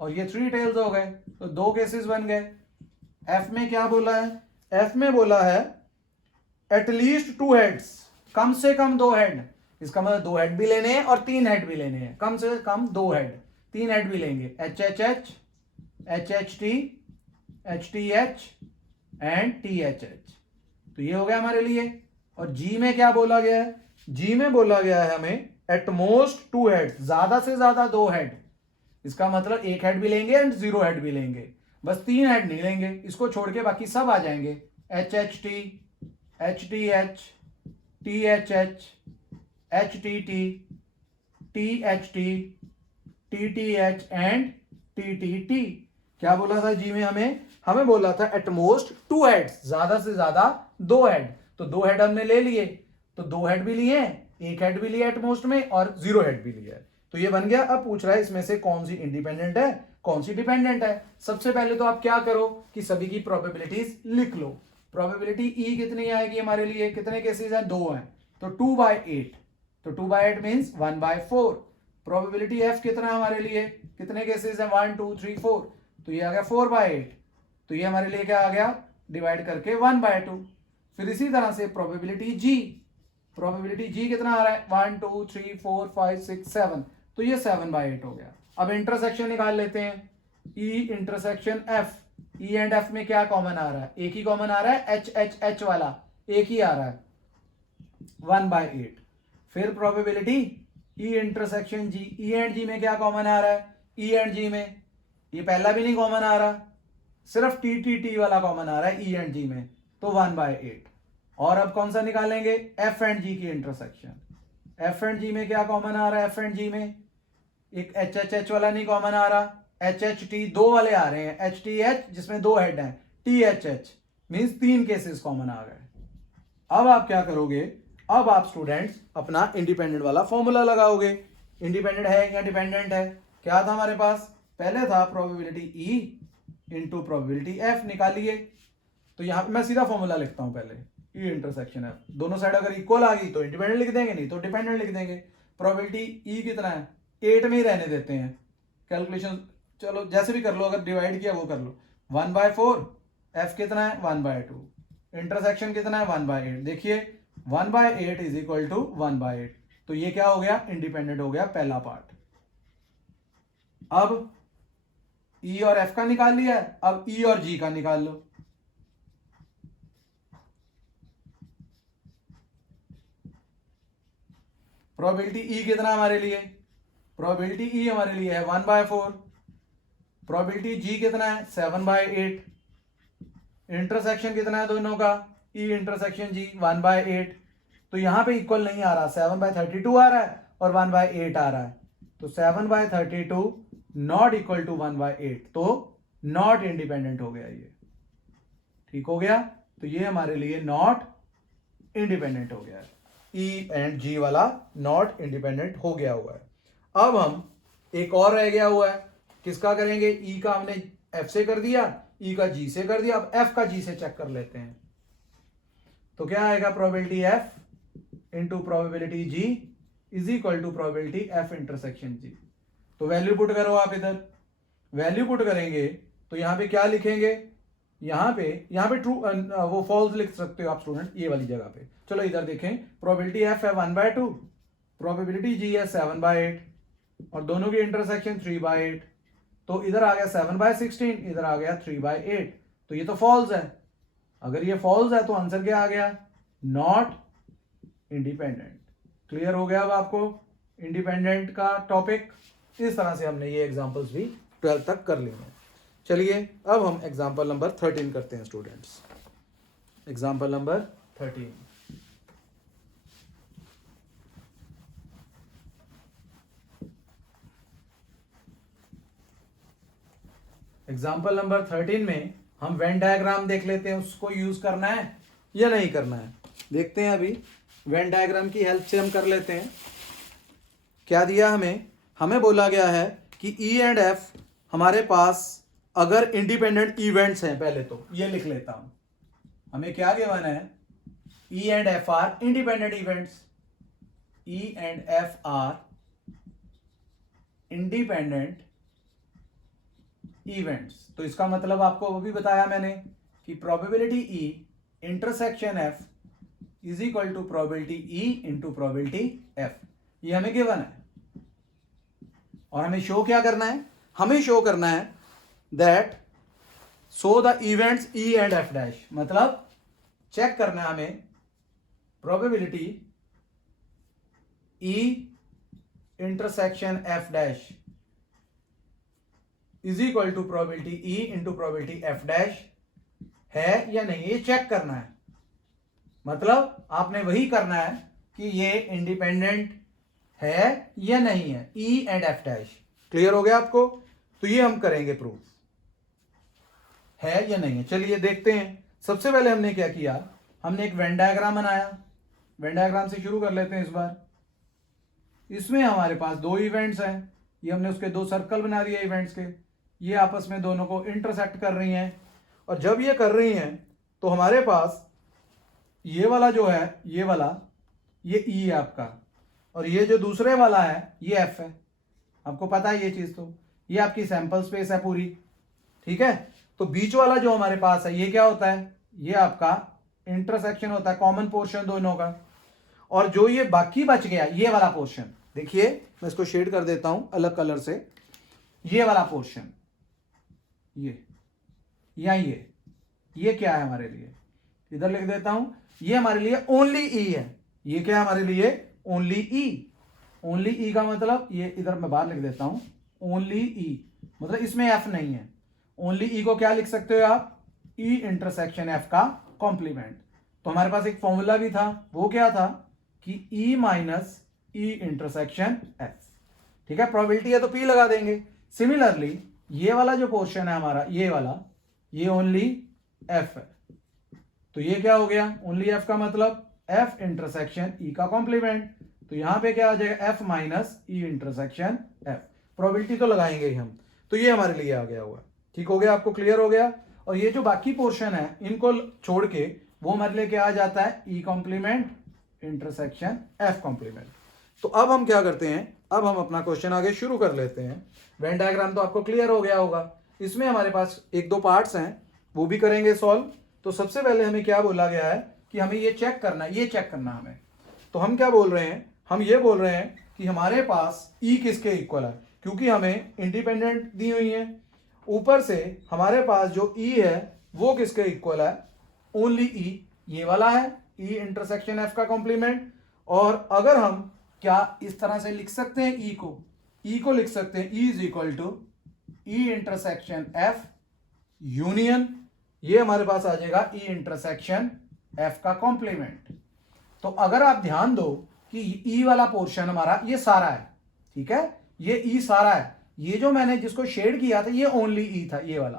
और ये 3 टेल्स हो गए, तो 2 केसेस बन गए। एफ में क्या बोला है? एफ में बोला है एटलीस्ट 2 हेड्स, कम से कम 2 हेड। इसका मतलब 2 हेड भी लेने हैं और 3 हेड भी लेने हैं, कम से कम 2 हेड, 3 हेड भी लेंगे। H H H, H H T H and T H H. तो ये हो गया हमारे लिए। और जी में क्या बोला गया है? जी में बोला गया है हमें एटमोस्ट 2 हेड, ज्यादा से ज्यादा 2 हेड। इसका मतलब 1 हेड भी लेंगे एंड 0 हेड भी लेंगे, बस 3 हेड नहीं लेंगे। इसको छोड़ के बाकी सब आ जाएंगे। H H T, H T H, T H H, H T H T H and T. क्या बोला था जी में? हमें बोला था एटमोस्ट 2 हेड्स, ज्यादा से ज्यादा 2 हेड। तो 2 हेड हमने ले लिए, तो 2 हेड भी लिए, 1 हेड भी लिया एटमोस्ट में और 0 हेड भी लिया है। तो ये बन गया। अब पूछ रहा है इसमें से कौन सी इंडिपेंडेंट है, कौन सी डिपेंडेंट है। सबसे पहले तो आप क्या करो कि सभी की प्रोबेबिलिटीज लिख लो। प्रोबेबिलिटी ई कितनी आएगी हमारे लिए? कितने केसेस हैं? 2 हैं, तो 2/8। तो 2/8 मीन्स 1/4। प्रोबेबिलिटी एफ कितना है हमारे लिए? कितने केसेस हैं? 1 2 3 4, तो ये आ गया 4/8। तो ये हमारे लिए क्या आ गया? डिवाइड करके 1/2। फिर इसी तरह से प्रोबेबिलिटी जी, प्रोबेबिलिटी जी कितना आ रहा है? 1 2 3 4 5 6 7, तो ये 7/8 हो गया। अब इंटरसेक्शन निकाल लेते हैं। E intersection F, E and F में क्या कॉमन आ रहा है? एक ही कॉमन आ रहा है, एच एच एच वाला एक ही आ रहा है, 1/8। फिर probability E intersection G, E and G में क्या कॉमन आ रहा है? ई एंड जी में ये पहला भी नहीं कॉमन आ रहा, सिर्फ टी वाला कॉमन आ रहा है ई एंड जी में, तो 1/8। और अब कौन सा निकालेंगे? एफ एंड जी की इंटरसेक्शन। एफ एंड जी में क्या कॉमन आ रहा है? एफ एंड जी में एक एच एच एच वाला नहीं कॉमन आ रहा, एच एच टी 2 वाले आ रहे हैं, एच टी एच जिसमें 2 हेड हैं, T H H means 3 cases common आ गए। अब आप क्या करोगे? अब आप स्टूडेंट्स अपना इंडिपेंडेंट वाला फॉर्मूला लगाओगे। इंडिपेंडेंट है या डिपेंडेंट है? क्या था हमारे पास? पहले था probability E into probability F, निकालिए। तो यहां पे मैं सीधा फॉर्मूला लिखता हूं पहले, ई इंटरसेक्शन एफ। दोनों साइड अगर इक्वल आ गई तो इंडिपेंडेंट लिख देंगे, नहीं तो डिपेंडेंट लिख देंगे। प्रोबेबिलिटी ई कितना है? 8 में ही रहने देते हैं, कैलकुलेशन चलो जैसे भी कर लो, अगर डिवाइड किया वो कर लो। 1/4, एफ कितना है? 1/2, इंटरसेक्शन कितना है? 1/8। देखिए 1/8 इज इक्वल टू 1/8, तो ये क्या हो गया? इंडिपेंडेंट हो गया पहला पार्ट। अब ई और एफ का निकाल लिया है, अब ई और जी का निकाल लो। प्रोबेबिलिटी ई कितना हमारे लिए? प्रोबेबिलिटी ई हमारे लिए है 1/4। प्रोबेबिलिटी जी कितना है? 7/8। इंटरसेक्शन कितना है दोनों का? ई इंटरसेक्शन जी 1/8। तो यहां पे इक्वल नहीं आ रहा, 7/32 आ रहा है और 1/8 आ रहा है, तो 7/32 नॉट इक्वल टू 1/8, तो नॉट इंडिपेंडेंट हो गया ये। ठीक हो गया? तो ये हमारे लिए नॉट इंडिपेंडेंट हो गया है, ई एंड जी वाला नॉट इंडिपेंडेंट हो गया हुआ है। अब हम एक और रह गया हुआ है, किसका करेंगे? ई का हमने एफ से कर दिया, ई का जी से कर दिया, अब एफ का जी से चेक कर लेते हैं। तो क्या आएगा? Probability F into probability G is equal to probability F intersection G. तो वैल्यू पुट करो आप इधर, वैल्यू पुट करेंगे तो यहाँ पे क्या लिखेंगे, यहाँ पे ट्रू वो फॉल्स लिख सकते हो आप स्टूडेंट ये वाली जगह पे। चलो इधर देखें, प्रोबेबिलिटी एफ है 1/2, प्रोबेबिलिटी जी है 7/8 और दोनों की इंटरसेक्शन 3/8, तो इधर आ गया 7/16, इधर आ गया 3/8, तो ये तो फॉल्स है। अगर ये फॉल्स है तो आंसर क्या आ गया, नॉट इंडिपेंडेंट। क्लियर हो गया अब आपको इंडिपेंडेंट का टॉपिक। इस तरह से हमने ये एग्जांपल्स भी 12 तक कर लिए हैं। चलिए अब हम एग्जांपल नंबर 13 करते हैं students. Example number 13, example number 13 में हम वेन डायग्राम देख लेते हैं, उसको यूज करना है या नहीं करना है देखते हैं। अभी वेन डायग्राम की हेल्प से हम कर लेते हैं। क्या दिया हमें बोला गया है कि ई एंड एफ हमारे पास अगर इंडिपेंडेंट इवेंट्स हैं, पहले तो ये लिख लेता हूं, हमें क्या गिवन है, E and F are independent events, E and F are independent events. तो इसका मतलब आपको वो भी बताया मैंने कि probability E intersection F is equal to probability E into probability F, ये हमें गिवन है। और हमें शो क्या करना है, हमें शो करना है that show the events E and F dash, मतलब चेक करना है हमें probability E intersection F dash is equal to probability E into probability F dash है या नहीं, ये चेक करना है। मतलब आपने वही करना है कि ये इंडिपेंडेंट है या नहीं है, E and F dash. Clear हो गया आपको, तो ये हम करेंगे प्रूफ है या नहीं है। चलिए देखते हैं। सबसे पहले हमने क्या किया, हमने एक वेन डायग्राम बनाया। वेन डायग्राम से शुरू कर लेते हैं इस बार। इसमें हमारे पास दो इवेंट्स हैं, ये हमने उसके दो सर्कल बना दिए इवेंट्स के, ये आपस में दोनों को इंटरसेक्ट कर रही हैं। और जब ये कर रही हैं तो हमारे पास ये वाला जो है, ये वाला, ये ई है आपका, और ये जो दूसरे वाला है ये एफ है। आपको पता है ये चीज, तो ये आपकी सैंपल स्पेस है पूरी, ठीक है। तो बीच वाला जो हमारे पास है ये क्या होता है, ये आपका इंटरसेक्शन होता है, कॉमन पोर्शन दोनों का। और जो ये बाकी बच गया ये वाला पोर्शन, देखिए मैं इसको शेड कर देता हूं अलग कलर से, ये वाला पोर्शन, ये या ये क्या है हमारे लिए, इधर लिख देता हूं, ये हमारे लिए ओनली ई है। ये क्या है हमारे लिए, ओनली ई। ओनली ई का मतलब ये इधर मैं बाहर लिख देता हूं, ओनली ई मतलब इसमें एफ नहीं है। ओनली ई को क्या लिख सकते हो आप, ई इंटरसेक्शन एफ का कॉम्प्लीमेंट। तो हमारे पास एक फॉर्मूला भी था, वो क्या था कि ई माइनस ई इंटरसेक्शन एफ, ठीक है। प्रोबेबिलिटी है तो पी लगा देंगे। सिमिलरली ये वाला जो पोर्शन है हमारा, ये वाला, ये ओनली एफ है, तो ये क्या हो गया, ओनली एफ का मतलब एफ इंटरसेक्शन ई का कॉम्प्लीमेंट। तो यहां पे क्या आ जाएगा, एफ माइनस ई इंटरसेक्शन एफ। प्रोबेबिलिटी तो लगाएंगे ही हम, तो ये हमारे लिए आ गया हुआ। ठीक हो गया, आपको क्लियर हो गया। और ये जो बाकी पोर्शन है इनको छोड़ के वो हमारे लिए क्या आ जाता है, E complement intersection F complement. तो अब हम क्या करते हैं, अब हम अपना क्वेश्चन आगे शुरू कर लेते हैं। वेन डायग्राम तो आपको क्लियर हो गया होगा। इसमें हमारे पास एक दो पार्ट्स हैं, वो भी करेंगे सॉल्व। तो सबसे पहले हमें क्या बोला गया है कि हमें ये चेक करना है, ये चेक करना हमें। तो हम क्या बोल रहे हैं, हम ये बोल रहे हैं कि हमारे पास ई किसके इक्वल है, क्योंकि हमें इंडिपेंडेंट दी हुई है। ऊपर से हमारे पास जो ई है वो किसके इक्वल है, ओनली ई, ये वाला है ई इंटरसेक्शन एफ का कॉम्प्लीमेंट। और अगर हम क्या इस तरह से लिख सकते हैं, ई को लिख सकते हैं E is equal to E intersection F union, ये हमारे पास आ जाएगा ई इंटरसेक्शन एफ का कॉम्प्लीमेंट। तो अगर आप ध्यान दो कि ई वाला पोर्शन हमारा ये सारा है, ठीक है, ये ई सारा है। ये जो मैंने जिसको शेड किया था ये ओनली ई था, ये वाला।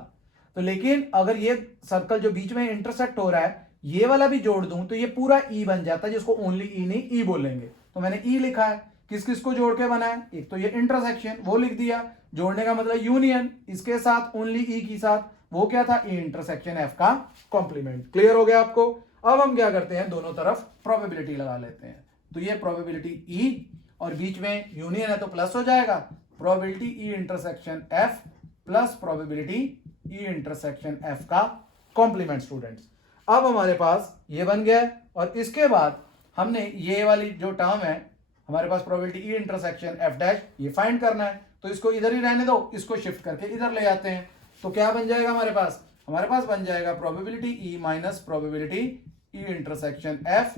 तो लेकिन अगर ये सर्कल जो बीच में इंटरसेक्ट हो रहा है ये वाला भी जोड़ दूं तो ये पूरा ई बन जाता है, जिसको ओनली ई नहीं ई बोलेंगे। तो मैंने ई लिखा है, किस किस को जोड़ के बना है, एक तो ये इंटरसेक्शन वो लिख दिया, जोड़ने का मतलब यूनियन, इसके साथ ओनली ई की साथ वो क्या था, ई इंटरसेक्शन एफ का कॉम्प्लीमेंट। क्लियर हो गया आपको। अब हम क्या करते हैं, दोनों तरफ प्रोबेबिलिटी लगा लेते हैं। तो ये प्रोबेबिलिटी ई और बीच में यूनियन है तो प्लस हो जाएगा, probability E intersection F plus probability E intersection F का कॉम्प्लीमेंट स्टूडेंट्स। अब हमारे पास ये बन गया है और इसके बाद हमने ये वाली जो टर्म है हमारे पास probability E intersection F dash ये फाइंड करना है, तो इसको इधर ही रहने दो, इसको शिफ्ट करके इधर ले आते हैं। तो क्या बन जाएगा हमारे पास बन जाएगा probability E minus probability E intersection F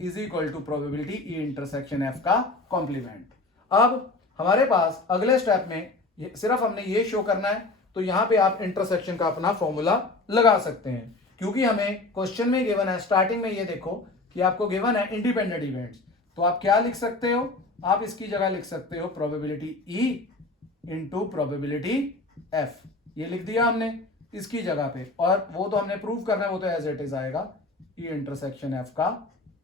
is equal to probability E intersection F का कॉम्प्लीमेंट। अब हमारे पास अगले स्टेप में सिर्फ हमने ये शो करना है, तो यहां पे आप इंटरसेक्शन का अपना फॉर्मूला लगा सकते हैं, क्योंकि हमें क्वेश्चन में गिवन है, स्टार्टिंग में ये देखो कि आपको गिवन है इंडिपेंडेंट इवेंट्स, तो आप क्या लिख सकते हो, आप इसकी जगह लिख सकते हो probability E into probability F, ये लिख दिया हमने इसकी जगह पे, और वो तो हमने प्रूव करना है, वो तो एज इट इज आएगा ई इंटरसेक्शन एफ का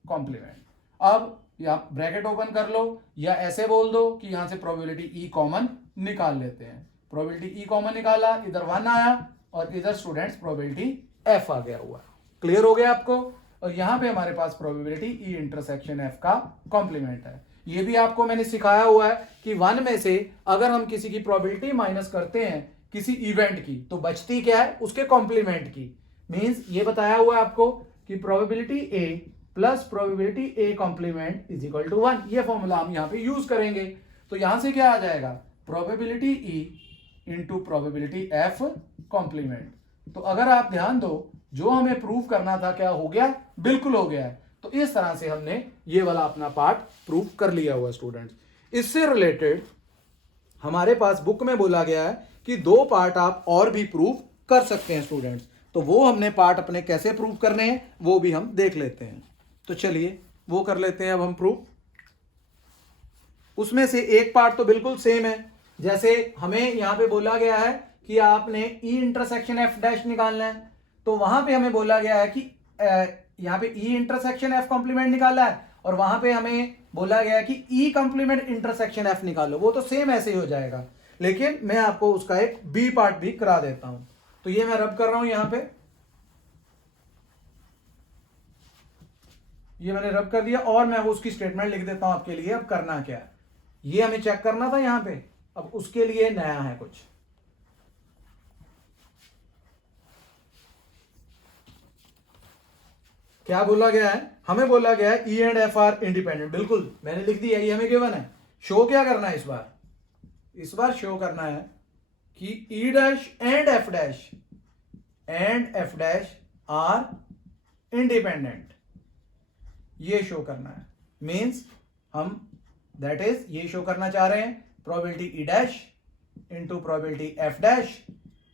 कॉम्प्लीमेंट। अब या ब्रैकेट ओपन कर लो या ऐसे बोल दो कि यहां से प्रोबेबिलिटी ई कॉमन निकाल लेते हैं, प्रोबेबिलिटी ई कॉमन निकाला, इधर 1 आया और इधर स्टूडेंट्स प्रोबेबिलिटी एफ आ गया हुआ। क्लियर हो गया आपको? और यहां पे हमारे पास प्रोबेबिलिटी ई इंटरसेक्शन एफ का कॉम्प्लीमेंट है। ये भी आपको मैंने सिखाया हुआ है कि 1 में से अगर हम किसी की प्रोबेबिलिटी माइनस करते हैं किसी इवेंट की, तो बचती क्या है, उसके कॉम्प्लीमेंट की। मींस ये बताया हुआ है आपको कि probability A plus probability A complement is equal to 1, ये फॉर्मूला हम यहां पे यूज करेंगे। तो यहां से क्या आ जाएगा, probability E into probability F complement. तो अगर आप ध्यान दो, जो हमें प्रूव करना था क्या हो गया, बिल्कुल हो गया है। तो इस तरह से हमने ये वाला अपना पार्ट प्रूव कर लिया हुआ स्टूडेंट्स। इससे रिलेटेड हमारे पास बुक में बोला गया है कि 2 पार्ट आप और भी प्रूव कर सकते हैं स्टूडेंट्स, तो वो हमने पार्ट अपने कैसे प्रूव करने हैं वो भी हम देख लेते हैं। तो चलिए वो कर लेते हैं अब हम प्रूव। उसमें से एक पार्ट तो बिल्कुल सेम है, जैसे हमें यहां पे बोला गया है कि आपने ई इंटरसेक्शन एफ डैश निकालना है, तो वहां पे हमें बोला गया है कि यहां पे ई इंटरसेक्शन एफ कॉम्प्लीमेंट निकाला है और वहां पे हमें बोला गया है कि ई कॉम्प्लीमेंट इंटरसेक्शन एफ निकालो। वो तो सेम ऐसे ही हो जाएगा, लेकिन मैं आपको उसका एक बी पार्ट भी करा देता हूं। तो ये मैं रब कर रहा हूं यहां पे, ये मैंने रब कर दिया और मैं वो उसकी स्टेटमेंट लिख देता हूं आपके लिए। अब करना क्या है, ये हमें चेक करना था यहां पे, अब उसके लिए नया है कुछ। क्या बोला गया है, हमें बोला गया है E and F are independent, बिल्कुल मैंने लिख दिया, ये हमें गिवन है। शो क्या करना है इस बार शो करना है कि E dash and F dash are independent, ये शो करना है। मींस हम दैट इज ये शो करना चाह रहे हैं probability E dash into probability F dash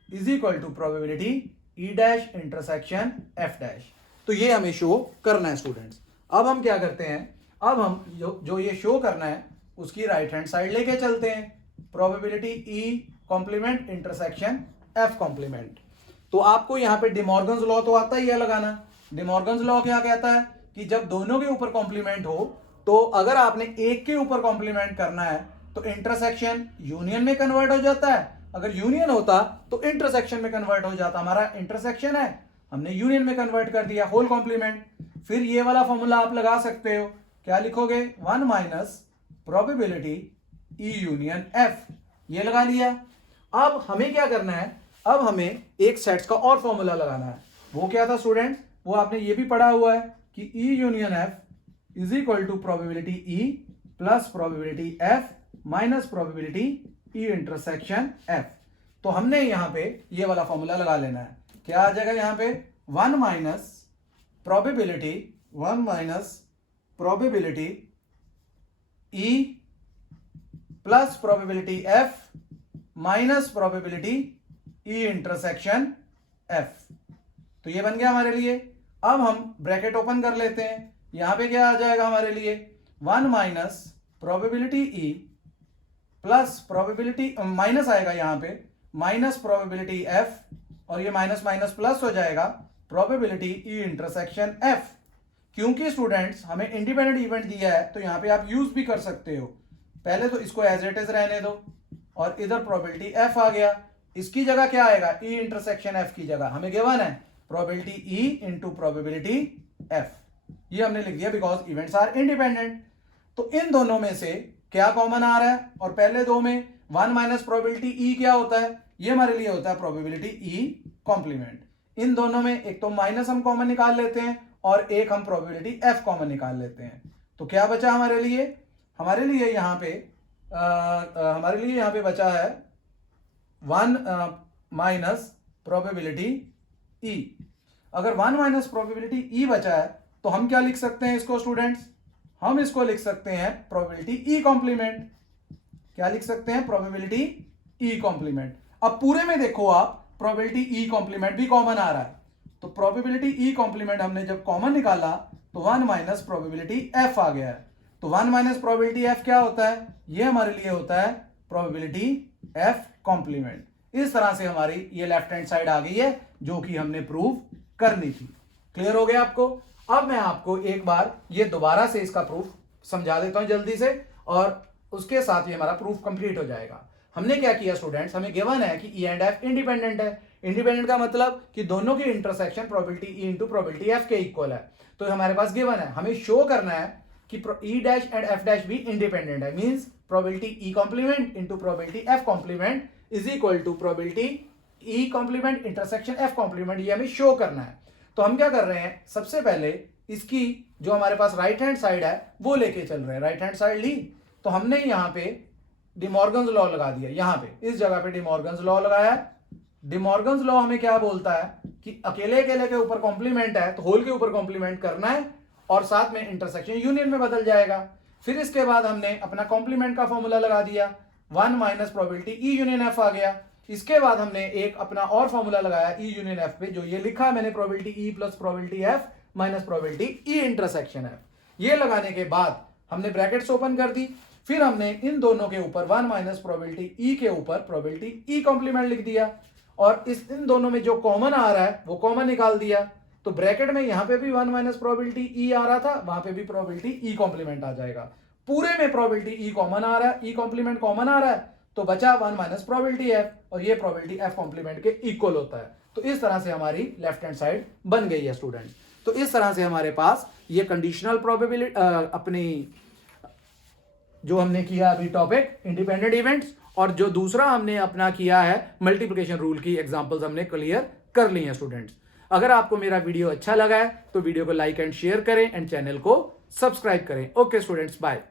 is equal to probability E dash intersection F dash. तो ये हमें शो करना है स्टूडेंट्स। अब हम क्या करते हैं, अब हम जो ये शो करना है उसकी राइट हैंड साइड लेके चलते हैं, probability E complement intersection F complement. तो आपको यहां पे डिमॉर्गन्स लॉ तो आता ही है लगाना। डिमॉर्गन्स लॉ क्या कहता है कि जब दोनों के ऊपर कॉम्प्लीमेंट हो, तो अगर आपने एक के ऊपर कॉम्प्लीमेंट करना है तो इंटरसेक्शन यूनियन में कन्वर्ट हो जाता है, अगर यूनियन होता तो इंटरसेक्शन में कन्वर्ट हो जाता। हमारा इंटरसेक्शन है, हमने यूनियन में कन्वर्ट कर दिया, होल कॉम्प्लीमेंट। फिर ये वाला फॉर्मूला आप लगा सकते हो, क्या लिखोगे, 1 minus probability E union F, ये लगा लिया। अब हमें क्या करना है, अब हमें एक सेट्स का और फॉर्मूला लगाना है। वो क्या था स्टूडेंट, वो आपने ये भी पढ़ा हुआ है कि E union F is equal to probability E plus probability F minus probability E intersection F. तो हमने यहां पे ये वाला फॉर्मूला लगा लेना है। क्या आ जाएगा यहां पे, 1 minus probability E plus probability F minus probability E intersection F. तो ये बन गया हमारे लिए। अब हम ब्रैकेट ओपन कर लेते हैं, यहां पे क्या आ जाएगा हमारे लिए, 1 minus probability E plus probability minus आएगा यहां पे माइनस प्रोबेबिलिटी एफ, और ये माइनस माइनस प्लस हो जाएगा प्रोबेबिलिटी ई इंटरसेक्शन एफ। क्योंकि स्टूडेंट्स हमें इंडिपेंडेंट इवेंट दिया है तो यहां पे आप यूज भी कर सकते हो। पहले तो इसको एज इट इज रहने दो और इधर प्रोबेबिलिटी एफ आ गया, इसकी जगह क्या आएगा, ई इंटरसेक्शन एफ की जगह हमें गिवन है probability E into probability F, ये हमने लिख दिया बिकॉज इवेंट्स आर इंडिपेंडेंट। तो इन दोनों में से क्या कॉमन आ रहा है, और पहले दो में 1 माइनस प्रोबेबिलिटी ई क्या होता है, ये हमारे लिए होता है प्रोबेबिलिटी ई कॉम्प्लीमेंट। इन दोनों में एक तो माइनस हम कॉमन निकाल लेते हैं और एक हम प्रोबेबिलिटी एफ कॉमन निकाल लेते हैं। तो क्या बचा हमारे लिए? हमारे लिए यहाँ पे बचा है 1 माइनस प्रोबेबिलिटी ई। अगर 1 माइनस प्रोबेबिलिटी ई बचा है तो हम क्या लिख सकते हैं इसको स्टूडेंट्स? हम इसको लिख सकते हैं प्रोबेबिलिटी ई कॉम्प्लीमेंट। क्या लिख सकते हैं? Probability E complement. अब पूरे में देखो आप, प्रोबेबिलिटी ई कॉम्प्लीमेंट भी कॉमन आ रहा है, तो प्रोबेबिलिटी ई कॉम्प्लीमेंट हमने जब कॉमन निकाला तो 1 माइनस प्रोबेबिलिटी एफ आ गया है। तो 1 माइनस प्रोबेबिलिटी एफ क्या होता है? ये हमारे लिए होता है प्रोबेबिलिटी एफ कॉम्प्लीमेंट। इस तरह से हमारी ये लेफ्ट हैंड साइड आ गई है जो कि हमने प्रूव करनी थी। क्लियर हो गया आपको? अब मैं आपको एक बार ये दोबारा से इसका प्रूफ समझा देता हूं जल्दी से, और उसके साथ ही हमारा प्रूफ कंप्लीट हो जाएगा। हमने क्या किया स्टूडेंट्स? हमें गिवन है कि ई एंड एफ इंडिपेंडेंट है। इंडिपेंडेंट का मतलब कि दोनों की intersection probability E into probability F के इक्वल है। तो हमारे पास गिवन है, हमें शो करना है कि E dash and F dash भी इंडिपेंडेंट है। Means probability E complement into probability F complement is equal to probability E complement intersection F complement. ये हमें शो करना है। तो हम क्या कर रहे हैं? सबसे पहले इसकी जो हमारे पास राइट हैंड साइड है वो लेके चल रहे हैं। राइट हैंड साइड ली तो हमने यहां पे डिमॉर्गन्स लॉ लगा दिया। यहां पे इस जगह पे डिमॉर्गन्स लॉ लगाया। डिमॉर्गन्स लॉ हमें क्या बोलता है कि अकेले अकेले के ऊपर कॉम्प्लीमेंट है तो होल के ऊपर कॉम्प्लीमेंट करना है और साथ में इंटरसेक्शन यूनियन में बदल जाएगा। फिर इसके बाद हमने अपना कॉम्प्लीमेंट का फॉर्मूला लगा दिया, 1 minus probability E union F आ गया। इसके बाद हमने एक अपना और फॉर्मूला लगाया ई यूनियन एफ पे, जो ये लिखा है मैंने, probability E plus probability F minus probability E intersection F. ये लगाने के बाद हमने ब्रैकेट्स ओपन कर दी। फिर हमने इन दोनों के ऊपर 1 माइनस प्रोबेबिलिटी ई के ऊपर प्रोबेबिलिटी ई कॉम्प्लीमेंट लिख दिया और इन दोनों में जो कॉमन आ रहा है वो कॉमन निकाल दिया। तो ब्रैकेट में यहां पे भी 1 माइनस प्रोबेबिलिटी ई आ रहा था, वहां पे भी प्रोबेबिलिटी ई कॉम्प्लीमेंट आ जाएगा। पूरे में प्रोबेबिलिटी ई कॉमन आ रहा है, ई कॉम्प्लीमेंट कॉमन आ रहा है, तो बचा 1 माइनस प्रोबेबिलिटी एफ, और ये प्रोबेबिलिटी एफ कॉम्प्लीमेंट के इक्वल होता है। तो इस तरह से हमारी लेफ्ट हैंड साइड बन गई है स्टूडेंट। तो इस तरह से हमारे पास ये कंडीशनल प्रोबेबिलिटी अपनी जो हमने किया अभी टॉपिक इंडिपेंडेंट इवेंट्स, और जो दूसरा हमने अपना किया है मल्टीप्लिकेशन रूल की एग्जांपल्स हमने क्लियर कर ली हैं स्टूडेंट्स। अगर आपको मेरा वीडियो अच्छा लगा है तो वीडियो को लाइक एंड शेयर करें एंड चैनल को सब्सक्राइब करें। Okay students, bye.